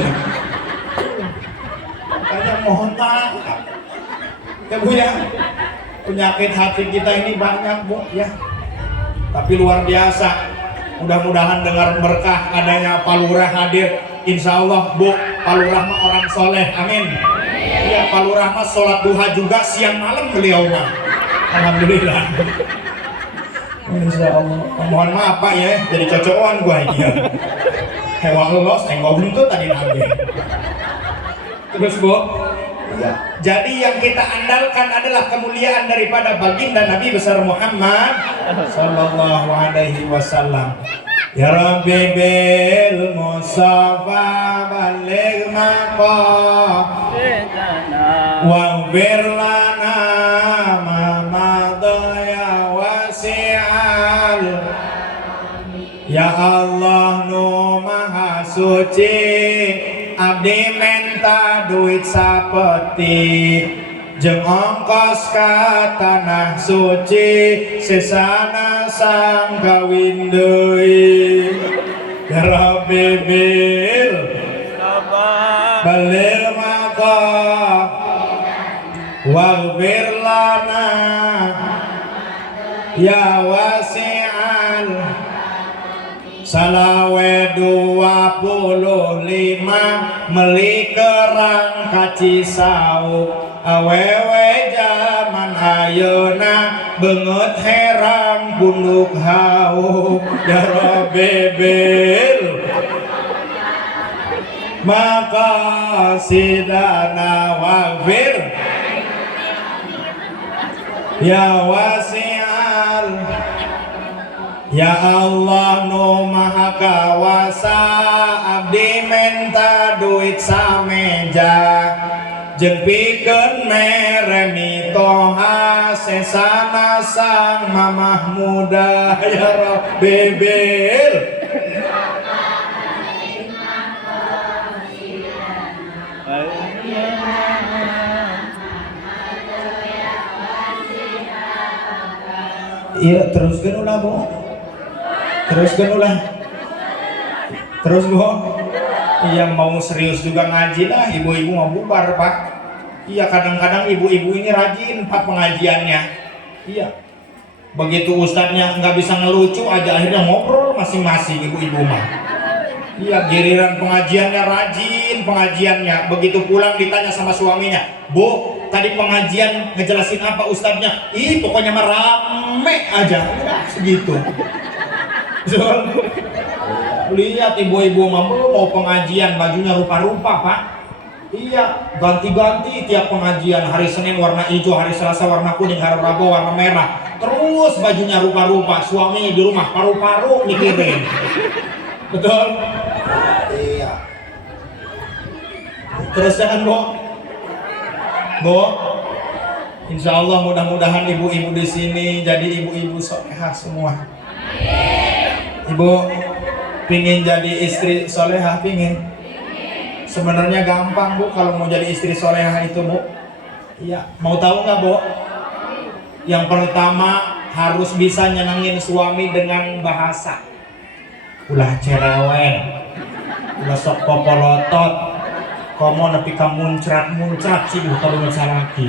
Makanya mohon maaf ya, Bu ya, penyakit hati kita ini banyak, Bu ya. Tapi luar biasa, mudah-mudahan dengar berkah adanya Pak Lurah hadir. Insya Allah, Bu, Pak Lurah mah orang soleh, amin. Ya, Pak Lurah mah sholat duha juga siang malam beliau mah. Alhamdulillah. Insya Allah. Mohon maaf, Pak ya, jadi cocokan gua ini ya. Hewan los, ngobrol tuh tadi lagi. Terus, Bu, ya. Jadi yang kita andalkan adalah kemuliaan daripada baginda Nabi besar Muhammad sallallahu alaihi wasallam. Ya Rabbi bil Mustafa baligh maqasidana waghfir lana ma madaya wasi'al. Ya Allah nu maha suci, abdi menta duit sapeti jeung ongkos ka tanah suci sesana sang kawin deui. Ya Rabbi bil balil maka waghfir lana ya wasi'al. Salawe 25 meli kerang kacisau, awewe zaman ayeuna beungeut herang punduk hauk. Ya Rabbi bil maqasidana waghfir ya wasi'al. Ya Allah nu maha kawasa, abdi menta duit sameja jeung pikeun mere mitoha sesana sang mamah muda. Ya Rabbi bil iya teruskeun ulah, Bu. Teruskan ulah. Terus, Bu. Yang mau serius juga ngaji lah, ibu-ibu mau bubar, Pak. Iya, kadang-kadang ibu-ibu ini rajin, Pak, pengajiannya. Iya. Begitu ustadznya nggak bisa ngelucu aja, akhirnya ngobrol masing-masing ibu-ibu mah. Iya, giliran pengajiannya rajin pengajiannya. Begitu pulang ditanya sama suaminya, Bu, tadi pengajian ngejelasin apa ustadznya? Ih, pokoknya mah rame aja. Udah segitu. Lihat ibu-ibu mau pengajian bajunya rupa-rupa Pak. Iya, ganti-ganti tiap pengajian. Hari Senin warna hijau, hari Selasa warna kuning, hari Rabu warna merah. Terus bajunya rupa-rupa. Suaminya di rumah paru-paru mikirin. Betul? Iya. Terus jangan Bu. Insya Allah mudah-mudahan ibu-ibu di sini jadi ibu-ibu solehah semua. Ibu pingin jadi istri solehah, pingin? Sebenarnya gampang Bu kalau mau jadi istri solehah itu Bu. Iya, mau tahu nggak Bu? Yang pertama harus bisa nyenengin suami dengan bahasa. Ulah cerewet, ulah sok popolotot, komo nepi ka muncrat sih kalau laki.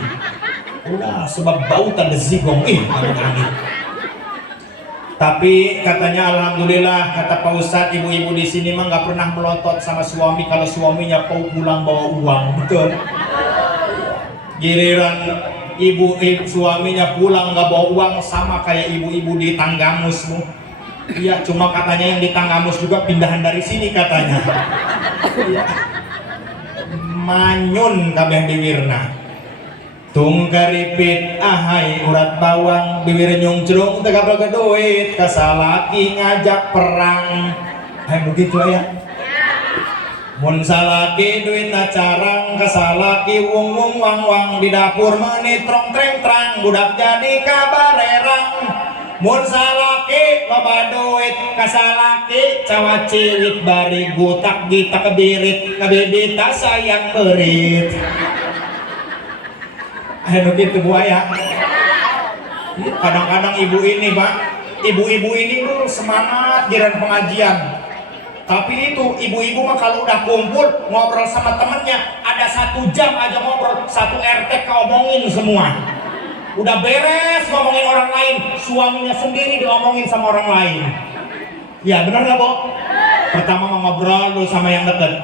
Ulah sebab bau tanda zigong angin. Tapi katanya alhamdulillah kata Pak Ustadz, ibu-ibu di sini mah nggak pernah melotot sama suami kalau suaminya mau pulang bawa uang, betul? Giliran ibu suaminya pulang nggak bawa uang sama kayak ibu-ibu di Tanggamus Bu. Iya, cuma katanya yang di Tanggamus juga pindahan dari sini katanya. Iya. Manyun kabeh diwirna. Tung karipit ahai urat bawang bibir nyungcrung tega belaga duit kasalaki ngajak perang. Hai begitu ya. Mun salaki duit acarang kasalaki wung wung wang wang di dapur menitrong treng trang budak jadi kabarerang. Mun salaki loba duit kasalaki cawa ciwit bari gutak gita kebirit ngabibita sayang berit. Ayo gitu Bu Ayah. Kadang-kadang ibu ini Pak, ibu-ibu ini tuh semangat giran pengajian. Tapi itu ibu-ibu mah kalau udah kumpul ngobrol sama temennya ada 1 jam aja ngobrol, 1 RT keomongin semua. Udah beres ngomongin orang lain, suaminya sendiri diomongin sama orang lain. Ya benar nggak Bu? Pertama mau ngobrol dulu sama yang deket.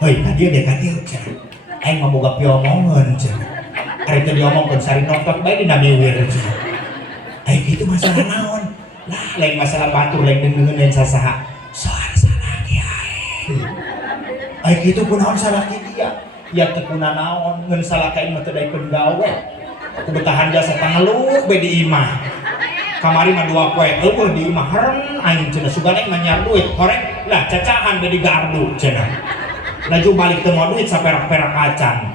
Hoi, tadi dia kata aing mah boga piomongan cenah. Ari teh diomongkeun sari noktok bae dina miwir cenah. Aing kitu masalah naon? Lah lain masalah batur lain dengeun sasaha. Soal salah ki aing. Aing kitu kunaon salah ki dia? Ya teu kuna naon, ngeun salah ka aing mah teu daekeun gawe. Kubetahan jasa tangeluh bae di imah. Kamari mah 2 poe eueuh di imah harem aing cenah sugana manyar duit korek lah cacahan bae di gardu cenah. Laju balik temu duit saperak-perak kacang.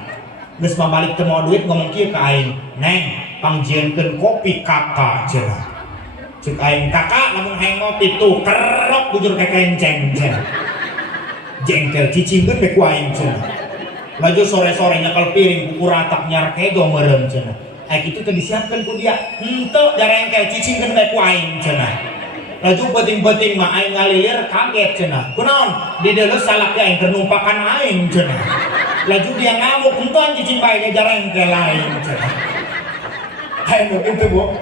Geus balik temu duit ngomong kieu ka aing, "Neng, pangjieunkeun kopi kakak cenah." Ceuk aing, "Kakak, lamun hayang ngopi tuh kerok bujur ke kenceng cenah." Jengkel cicingkeun be ku aing cenah. Laju sore-sore nyekel piring buku ratak nyar kego meureum cenah. Aing kitu teh disiapkeun ku dia. Henteu jarengkel cicingkeun be ku aing cenah. Laju penting-penting mah aing ngalilir kaget cenah. Kunaon? Di deuleu salak aing ternumpakan aing cenah. Laju dia ngamuk enton cicing bae jarengkel aing cenah. Aing begitu Bu.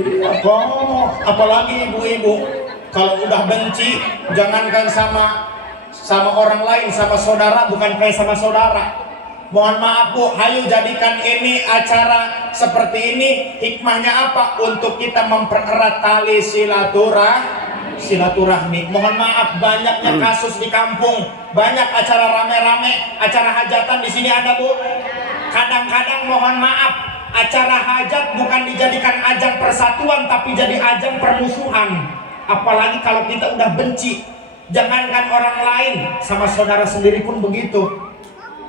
Iya kok, apalagi ibu-ibu kalau udah benci jangankan sama orang lain, sama saudara bukan kayak sama saudara. Mohon maaf Bu, hayu jadikan ini acara seperti ini hikmahnya apa? Untuk kita mempererat tali silaturahmi. Mohon maaf banyaknya kasus di kampung, banyak acara rame-rame, acara hajatan di sini ada Bu. Kadang-kadang mohon maaf, acara hajat bukan dijadikan ajang persatuan tapi jadi ajang permusuhan. Apalagi kalau kita udah benci, jangankan orang lain, sama saudara sendiri pun begitu.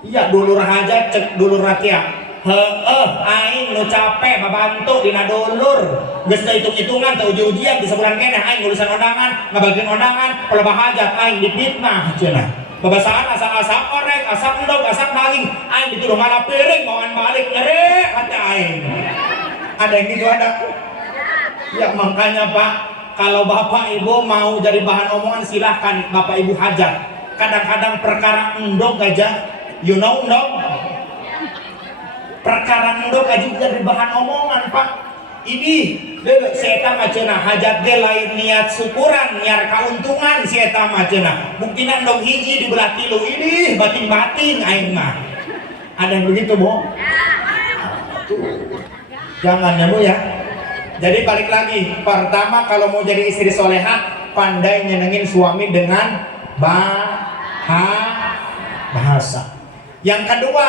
Iya, dulur hajat cek dulur ratia. Aing nu capek babantu dina dulur. Geus teu hitung-hitungan teu uji-ujian di sebulan keneh aing ngurusan undangan, ngabagian undangan, pelelah hajat aing dipitnah cenah. Babasaan asap orek, asap endog, asap daging, aing dituduh malah piring bawan balik nyeri hati aing. Ada yang gitu ada. Ya makanya Pak, kalau Bapak Ibu mau jadi bahan omongan silahkan Bapak Ibu hajat. Kadang-kadang perkara endog aja, you know endog? Perkara endog aja jadi bahan omongan Pak. Ini deuleu si eta mah cenah hajat ge lain niat syukuran nyar kauntungan si eta mah cenah. Buktina endog hiji dibelah 3 ini batin-batin aing mah. Ada yang begitu Bu? Jangan ya Bu ya. Jadi balik lagi, pertama kalau mau jadi istri soleha, pandai nyenengin suami dengan bahasa. Yang kedua,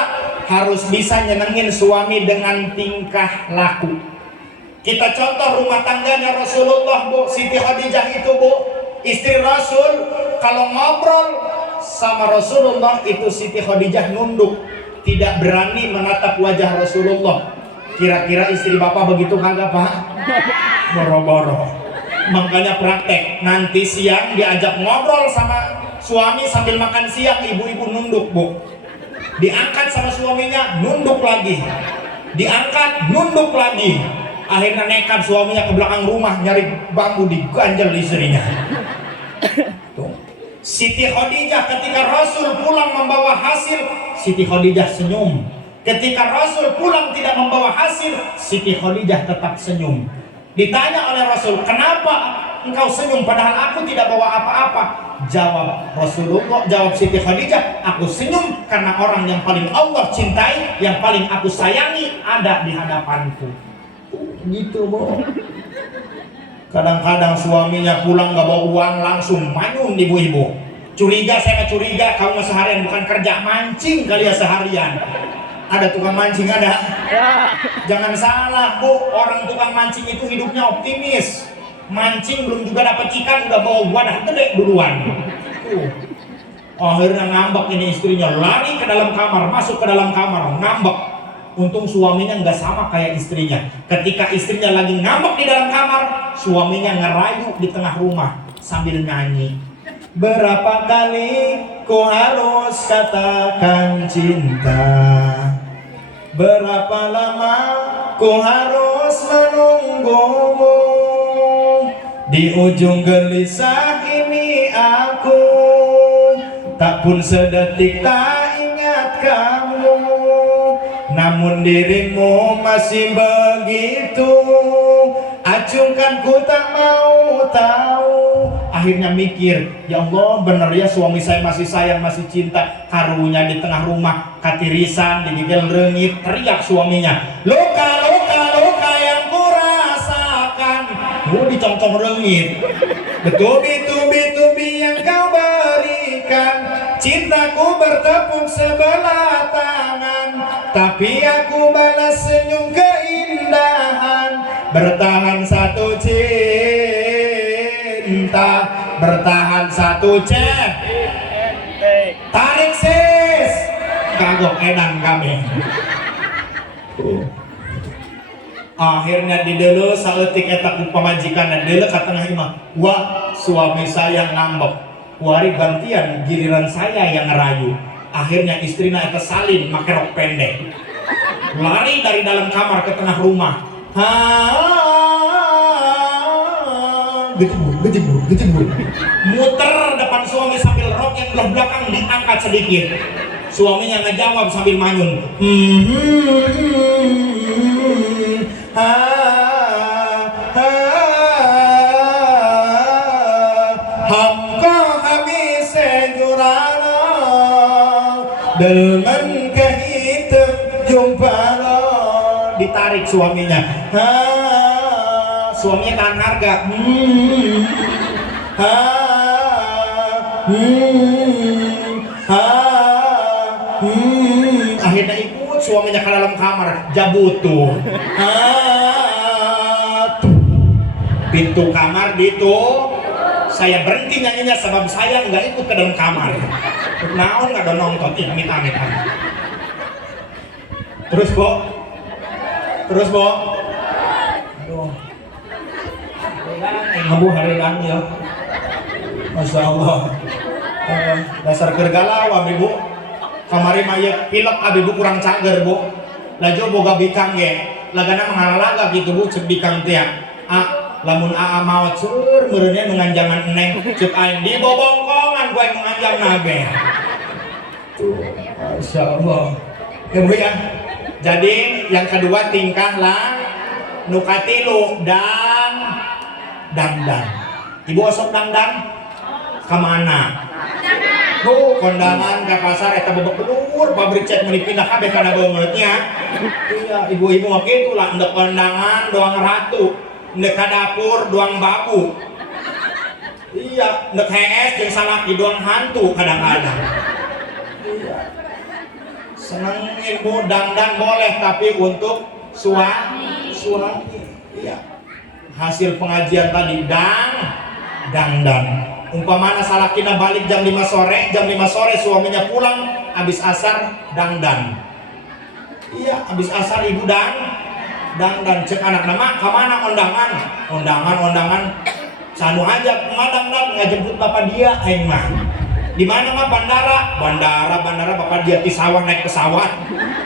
harus bisa nyenengin suami dengan tingkah laku. Kita contoh rumah tangganya Rasulullah, Bu. Siti Khadijah itu, Bu, istri Rasul. Kalau ngobrol sama Rasulullah itu Siti Khadijah nunduk, tidak berani menatap wajah Rasulullah. Kira-kira istri bapak begitu kagak, Pak? Boro-boro. Makanya praktek, nanti siang diajak ngobrol sama suami sambil makan siang, ibu-ibu nunduk, Bu. Diangkat sama suaminya, nunduk lagi. Diangkat, nunduk lagi. Akhirnya nekat suaminya ke belakang rumah nyari bambu, diganjel istrinya. Tuh. Siti Khadijah ketika Rasul pulang membawa hasil, Siti Khadijah senyum. Ketika Rasul pulang tidak membawa hasil, Siti Khadijah tetap senyum. Ditanya oleh Rasul, kenapa engkau senyum padahal aku tidak bawa apa-apa? Jawab Rasulullah, jawab Siti Khadijah, aku senyum karena orang yang paling Allah cintai, yang paling aku sayangi ada di hadapanku. Gitu, Bu. Kadang-kadang suaminya pulang gak bawa uang, langsung manyun ibu-ibu. Curiga, saya curiga kamu seharian bukan kerja, mancing kali ya seharian. Ada tukang mancing, ada? Jangan salah, Bu, orang tukang mancing itu hidupnya optimis. Mancing belum juga dapat ikan udah bawa wadah gede duluan. Akhirnya ngambek ini istrinya, lari ke dalam kamar, masuk ke dalam kamar, ngambek. Untung suaminya nggak sama kayak istrinya. Ketika istrinya lagi ngambek di dalam kamar, suaminya ngerayu di tengah rumah sambil nyanyi. Berapa kali ku harus katakan cinta, berapa lama ku harus menunggumu. Di ujung gelisah ini aku tak pun sedetik tak ingat kamu, namun dirimu masih begitu acungkan, ku tak mau tahu. Akhirnya mikir, ya Allah bener ya suami saya masih sayang, masih cinta. Karunya di tengah rumah katirisan, digigil rengit, teriak suaminya, luka luka luka yang kurasakan. Dicong-cong rengit, betubi-tubi yang kau berikan, cintaku bertepuk sebelah tangan, tapi aku balas senyum keindahan. Bertahan satu cinta, bertahan satu tarik sis, kagok edan kami. Akhirnya di dulu saeutik eta ku pamajikan dan dulu katanya imah, wah suami saya ngambek, wari gantian giliran saya yang ngerayu. Akhirnya istrinya eta salin make rok pendek, lari dari dalam kamar ke tengah rumah. Gejebur, muter depan suami sambil rok yang belah belakang diangkat sedikit. Suaminya ngejawab sambil manyun, hamko habis sejurana delman kehitung jumpalo. Ditarik suaminya, suaminya tahan harga, akhirnya ikut suaminya ke dalam kamar, jabutu. Pintu kamar itu saya berhenti nyanyinya sebab saya nggak ikut ke dalam kamar. Naon nggak ada nonton, amit-amit. Terus Bu, aduh, ngabu hari lang ya, masya Allah. Dasar kergalaw abi Bu, kamari mayat pilek abi Bu kurang cager Bu, lajo boga bikang ge, lagana mengalalaga gitu Bu, cek bikang teh. Lamun aa maot sur merenya nganjangan eneng cek aing di bobongkongan gue nganjang nabe. Masya Allah. Ya Bu ya. Jadi yang kedua tingkah lah nukatilu dandan. Ibu osok dandan kemana? Kondangan ke pasar eta bebek belur pabrik cat meuli pindah kabeh kana beungeutnya. Iya, ibu-ibu mah kitu lah endek kondangan doang ratu. Nek ka dapur doang babu. Iya, nek hees jeung salaki doang hantu kadang-kadang. Iya. Seneng ibu dangdan boleh tapi untuk suami. Iya. Hasil pengajian tadi dangdan. Umpamana salakina balik jam 5 sore suaminya pulang habis asar dangdan. Iya, habis asar ibu dangdan cek anak nama kemana ondangan sanu aja ngadang ngajemput bapak dia aing mah di mana mah bandara bapak dia di sawah naik pesawat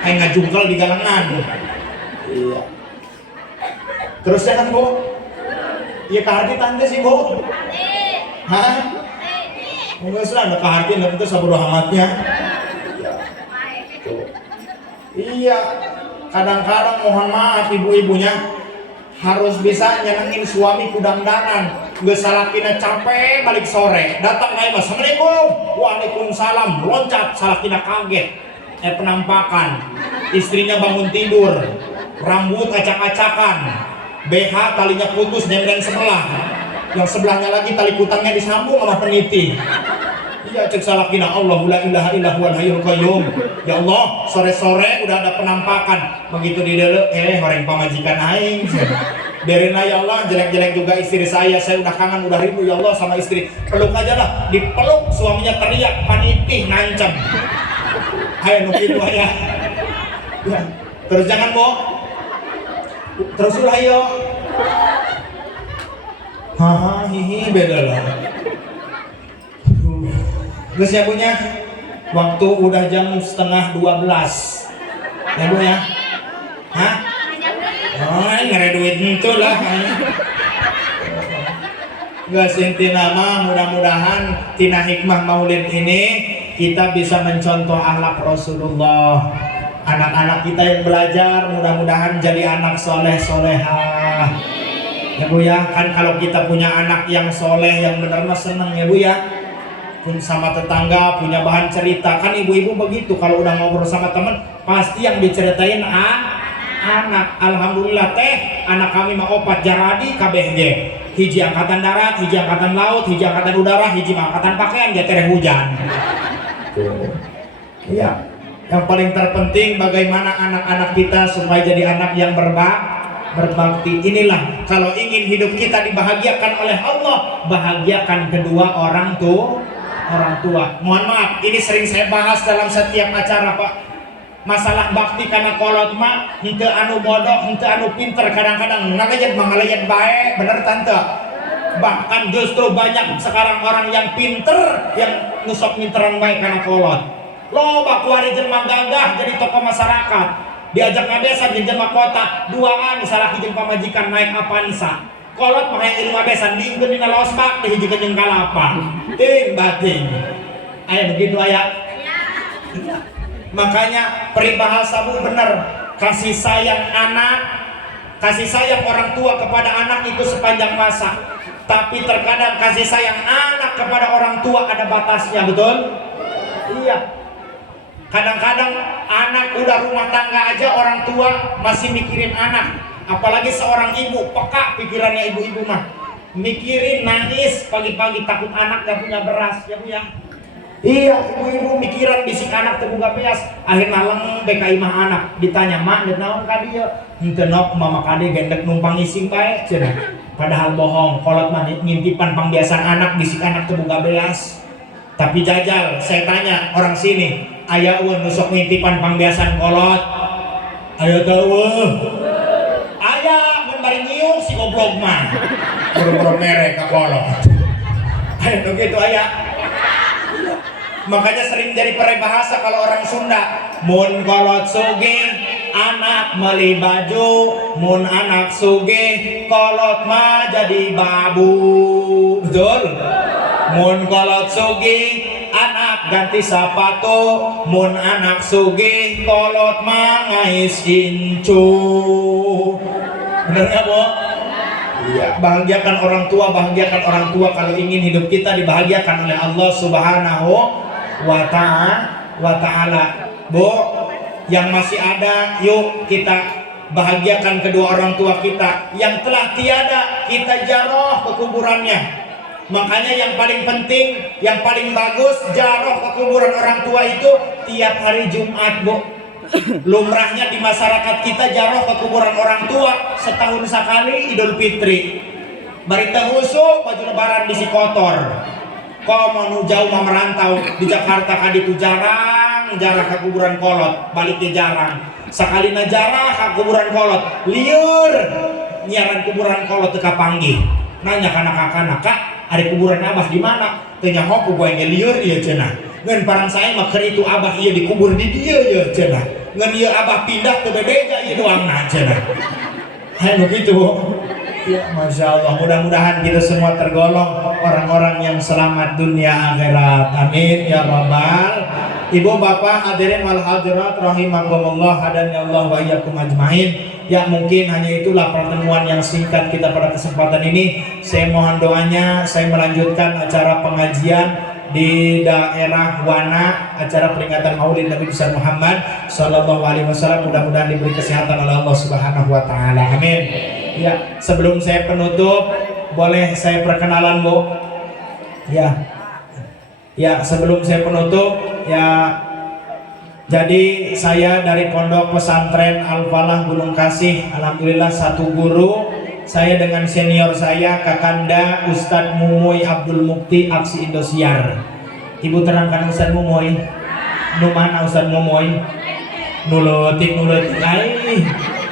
aing ngajungkel di galengan. Iya terus ya kan bu iya kaharti tante sih bu hah enggak sih ada kaharti itu saburu hamatnya. Iya kadang-kadang mohon maaf ibu-ibunya harus bisa nyenengin suami kudang-dangan. Nggak salakina capek balik sore datang naik assalamualaikum waalaikumsalam loncat salakina kaget penampakan istrinya bangun tidur rambut acak-acakan BH talinya putus nyembreng sebelah yang sebelahnya lagi tali kutangnya disambung sama peniti. Iya cek salakina Allahu la ilaha illa huwal hayyul qayyum. Ya Allah, sore-sore udah ada penampakan. Begitu di dulu horeng pamajikan aing. Biarin lah ya Allah, jelek-jelek juga istri saya udah kangen, udah rindu ya Allah sama istri. Peluk aja lah, dipeluk suaminya teriak, panitih, ngancam. Ayo begitu aja. Ya. Terus jangan mau. Terus ulah yo. Haha, hihi beda lah. Terus ya punya waktu udah jam 11:30 ya bu ya hah ngere duit itu lah nggak senti nama mudah-mudahan tina hikmah maulid ini kita bisa mencontoh akhlak Rasulullah. Anak-anak kita yang belajar mudah-mudahan jadi anak soleh-solehah ya bu ya. Kan kalau kita punya anak yang soleh yang benar mah seneng ya bu ya. Pun sama tetangga punya bahan cerita kan ibu-ibu begitu kalau udah ngobrol sama temen pasti yang diceritain anak. Alhamdulillah teh anak kami mah opat jaradi KBG hiji angkatan darat, hiji angkatan laut, hiji angkatan udara, hiji angkatan pakaian gak tereh hujan. Iya yang paling terpenting bagaimana anak-anak kita supaya jadi anak yang berbakti. Inilah kalau ingin hidup kita dibahagiakan oleh Allah, bahagiakan kedua orang tua. Mohon maaf, ini sering saya bahas dalam setiap acara Pak. Masalah bakti karena kolot mah henteu anu bodoh, henteu anu pinter, kadang-kadang ngalejat baik, bener tante. Bahkan justru banyak sekarang orang yang pinter yang nusok pinteran baik karena kolot. Loba kuari jelema gagah jadi tokoh masyarakat. Diajak ngabesan di jelema kota, duaan salah jeung pamajikan naik Avanza. Kolot makanya ilmu besan diingkeun dina losbak di hiji jeung kalapa. Ting bating. Aya begitu aya. Makanya peribahasa bu bener. Kasih sayang orang tua kepada anak itu sepanjang masa. Tapi terkadang kasih sayang anak kepada orang tua ada batasnya, betul? Iya. Kadang-kadang anak udah rumah tangga aja orang tua masih mikirin anak. Apalagi seorang ibu, peka pikirannya ibu-ibu mah mikirin nangis pagi-pagi takut anak gak punya beras ya bu ya. Iya ibu-ibu mikiran bisik anak terbuka beas akhirnya leng BKI mah anak ditanya mak dek naon ka dieu henteu nok mama kade gendek numpang ising bae cenah padahal bohong kolot mah ngintipan pangbiasan anak bisik anak terbuka beas. Tapi jajal saya tanya orang sini aya eueun nusok ngintipan pangbiasan kolot aya teu aya mun bari nyium si goblok mah boro-boro mere ka kolot aya begitu aya. Makanya sering jadi peribahasa kalau orang Sunda mun kolot sugih anak meuli baju mun anak sugih kolot mah jadi babu betul. Mun kolot sugih anak ganti sepatu mun anak sugih kolot mah ngais incu. Bener gak bu? Iya, bahagiakan orang tua kalau ingin hidup kita dibahagiakan oleh Allah Subhanahu wa ta'ala. Bu, yang masih ada yuk kita bahagiakan kedua orang tua kita yang telah tiada, kita ziarah ke kuburannya. Makanya yang paling penting, yang paling bagus ziarah ke kuburan orang tua itu tiap hari Jumat, Bu. Lumrahnya di masyarakat kita ziarah ke kuburan orang tua setahun sekali Idul Fitri. Barita husuk baju lebaran bisi kotor. Kau mau jauh mau merantau di Jakarta kadi itu jarang ke kuburan kolot, baliknya jarang. Sekali jarah ke kuburan kolot, liur nyiaran kuburan kolot teka panggih. Nanya kanak-kanak, Kak, ada kuburan abah di mana? Tanya hoku gue yang liur ya cenah. Ngan parang saya maker itu abah iya dikubur di dia ya cenah. Ngan iya abah pindah ke bebeja iya doang nah cenah. Hai begitu. Ya, Masya Allah, mudah-mudahan kita semua tergolong orang-orang yang selamat dunia akhirat. Amin ya rabbal. Ibu bapak hadirin wal hadirat rahimakumullah, hadani Allah wa iyyakum ajmain. Ya mungkin hanya itulah pertemuan yang singkat kita pada kesempatan ini. Saya mohon doanya, saya melanjutkan acara pengajian di daerah Wana, acara peringatan Maulid Nabi besar Muhammad Sallallahu Alaihi Wasallam. Mudah-mudahan diberi kesehatan oleh Allah Subhanahu Wa Taala. Amin. Ya, sebelum saya penutup, boleh saya perkenalan, Bu? Ya, sebelum saya penutup, ya. Jadi saya dari Pondok Pesantren Al-Falah Gunung Kasih, alhamdulillah satu guru. Saya dengan senior saya Kakanda Ustadz Mumoy Abdul Mukti Aksi Indosiar. Ibu terangkan Ustadz Mumoy. Nu mana Ustadz Mumoy? Nuletik ai.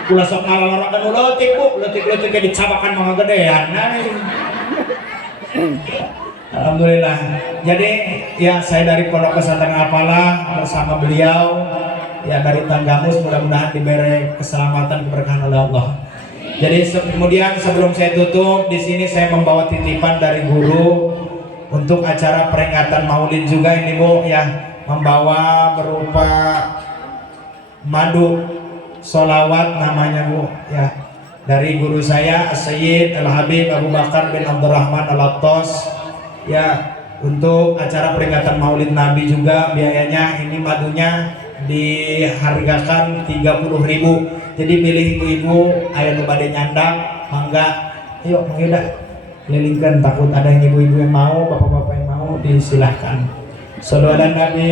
Kula sok ngalorokan nuletik, Bu. Letik-letik kayak dicabakan mga gedean. Alhamdulillah. Jadi ya saya dari Pondok Pesantren Al-Falah bersama beliau ya dari Tanggamus, mudah-mudahan diberi keselamatan keberkahan oleh Allah. Jadi kemudian sebelum saya tutup di sini saya membawa titipan dari guru untuk acara peringatan Maulid juga ini, Bu, ya, membawa berupa madu solawat namanya, Bu, ya, dari guru saya Sayyid Al-Habib Abu Bakar bin Abdurrahman Al-Attas, ya, untuk acara peringatan Maulid Nabi juga biayanya ini madunya dihargakan 30.000. Jadi pilih ibu-ibu ayo nu bade nyandak, mangga yuk mangga lilingkan, takut ada yang ibu-ibu yang mau, bapak-bapak yang mau disilahkan. Shallallahu ala Nabi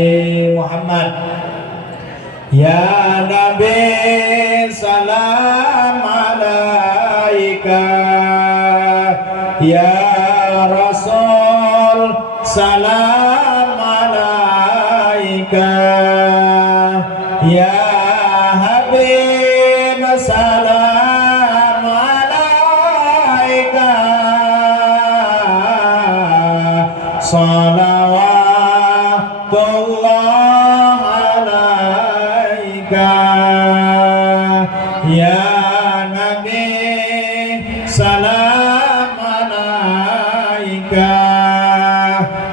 Muhammad. Ya Nabi salam alaika, ya Rasul salam alaika, ya Habib salam alaika, salawatullah alaika, ya Nabi salam alaika,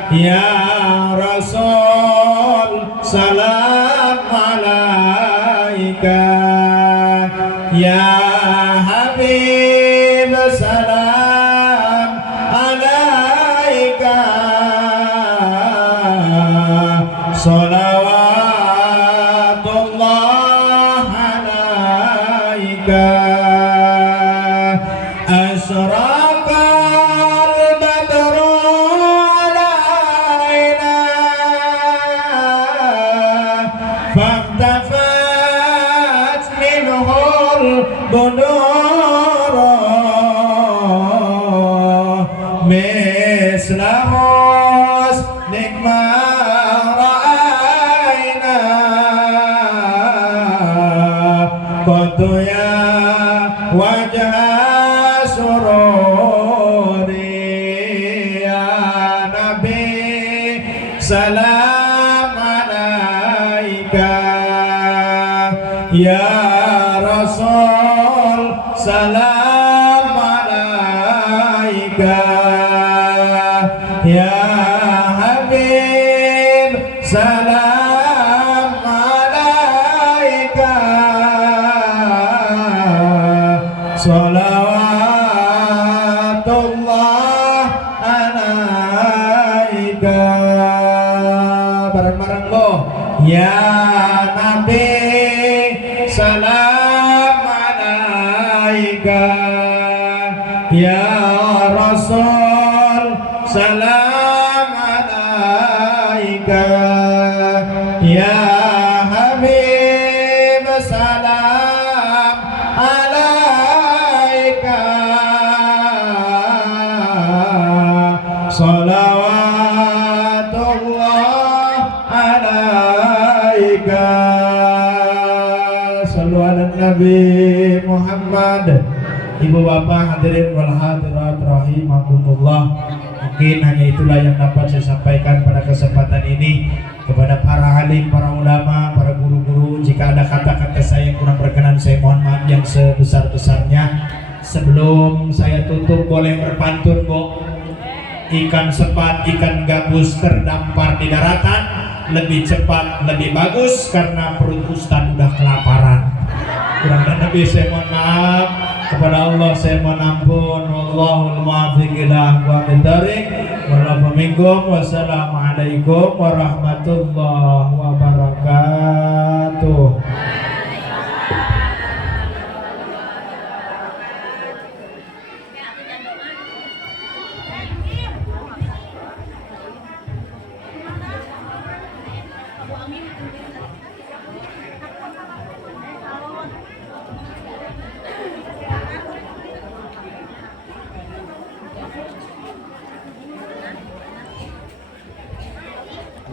ya Rasul salam alaika, ya Habib salam alaika, salawatullah alaika. Asraqal badru alaina fahtafat minhul budur mislahus nikmah ra'aina qadu ya wajah sururi, ya Nabi salam alaika, ya Rasul salam alaika, ya Habib salam alaika, salawatullah alaika. Bareng-bareng, Bu. Ya Nabi salam alaika, alaika ya Rasul, salam alaika ya Habib, salam alaika, salawatullah alaika. Sallu ala Nabi Muhammad. Ibu bapak hadirin wal hadirat rahimakumullah. Mungkin hanya itulah yang dapat saya sampaikan pada kesempatan ini kepada para alim, para ulama, para guru-guru. Jika ada kata-kata saya yang kurang berkenan, saya mohon maaf yang sebesar-besarnya. Sebelum saya tutup, boleh berpantun, Bu? Ikan sepat, ikan gabus terdampar di daratan, lebih cepat, lebih bagus karena perut Ustaz udah kelaparan. Kurang dan lebih saya mohon maaf, kepada Allah saya mohon ampun. Wallahul muwaffiq ila aqwamit thoriq. Wallahu minkum. Wassalamualaikum warahmatullahi wabarakatuh.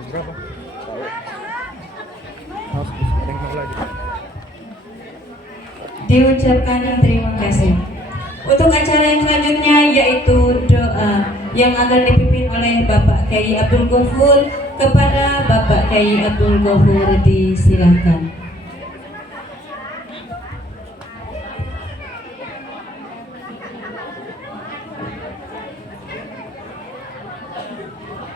Berapa? Harus ada lagi. Diucapkan terima kasih. Untuk acara yang selanjutnya yaitu doa yang akan dipimpin oleh Bapak Kiai Abdul Ghafur. Kepada Bapak Kiai Abdul Ghafur disilahkan.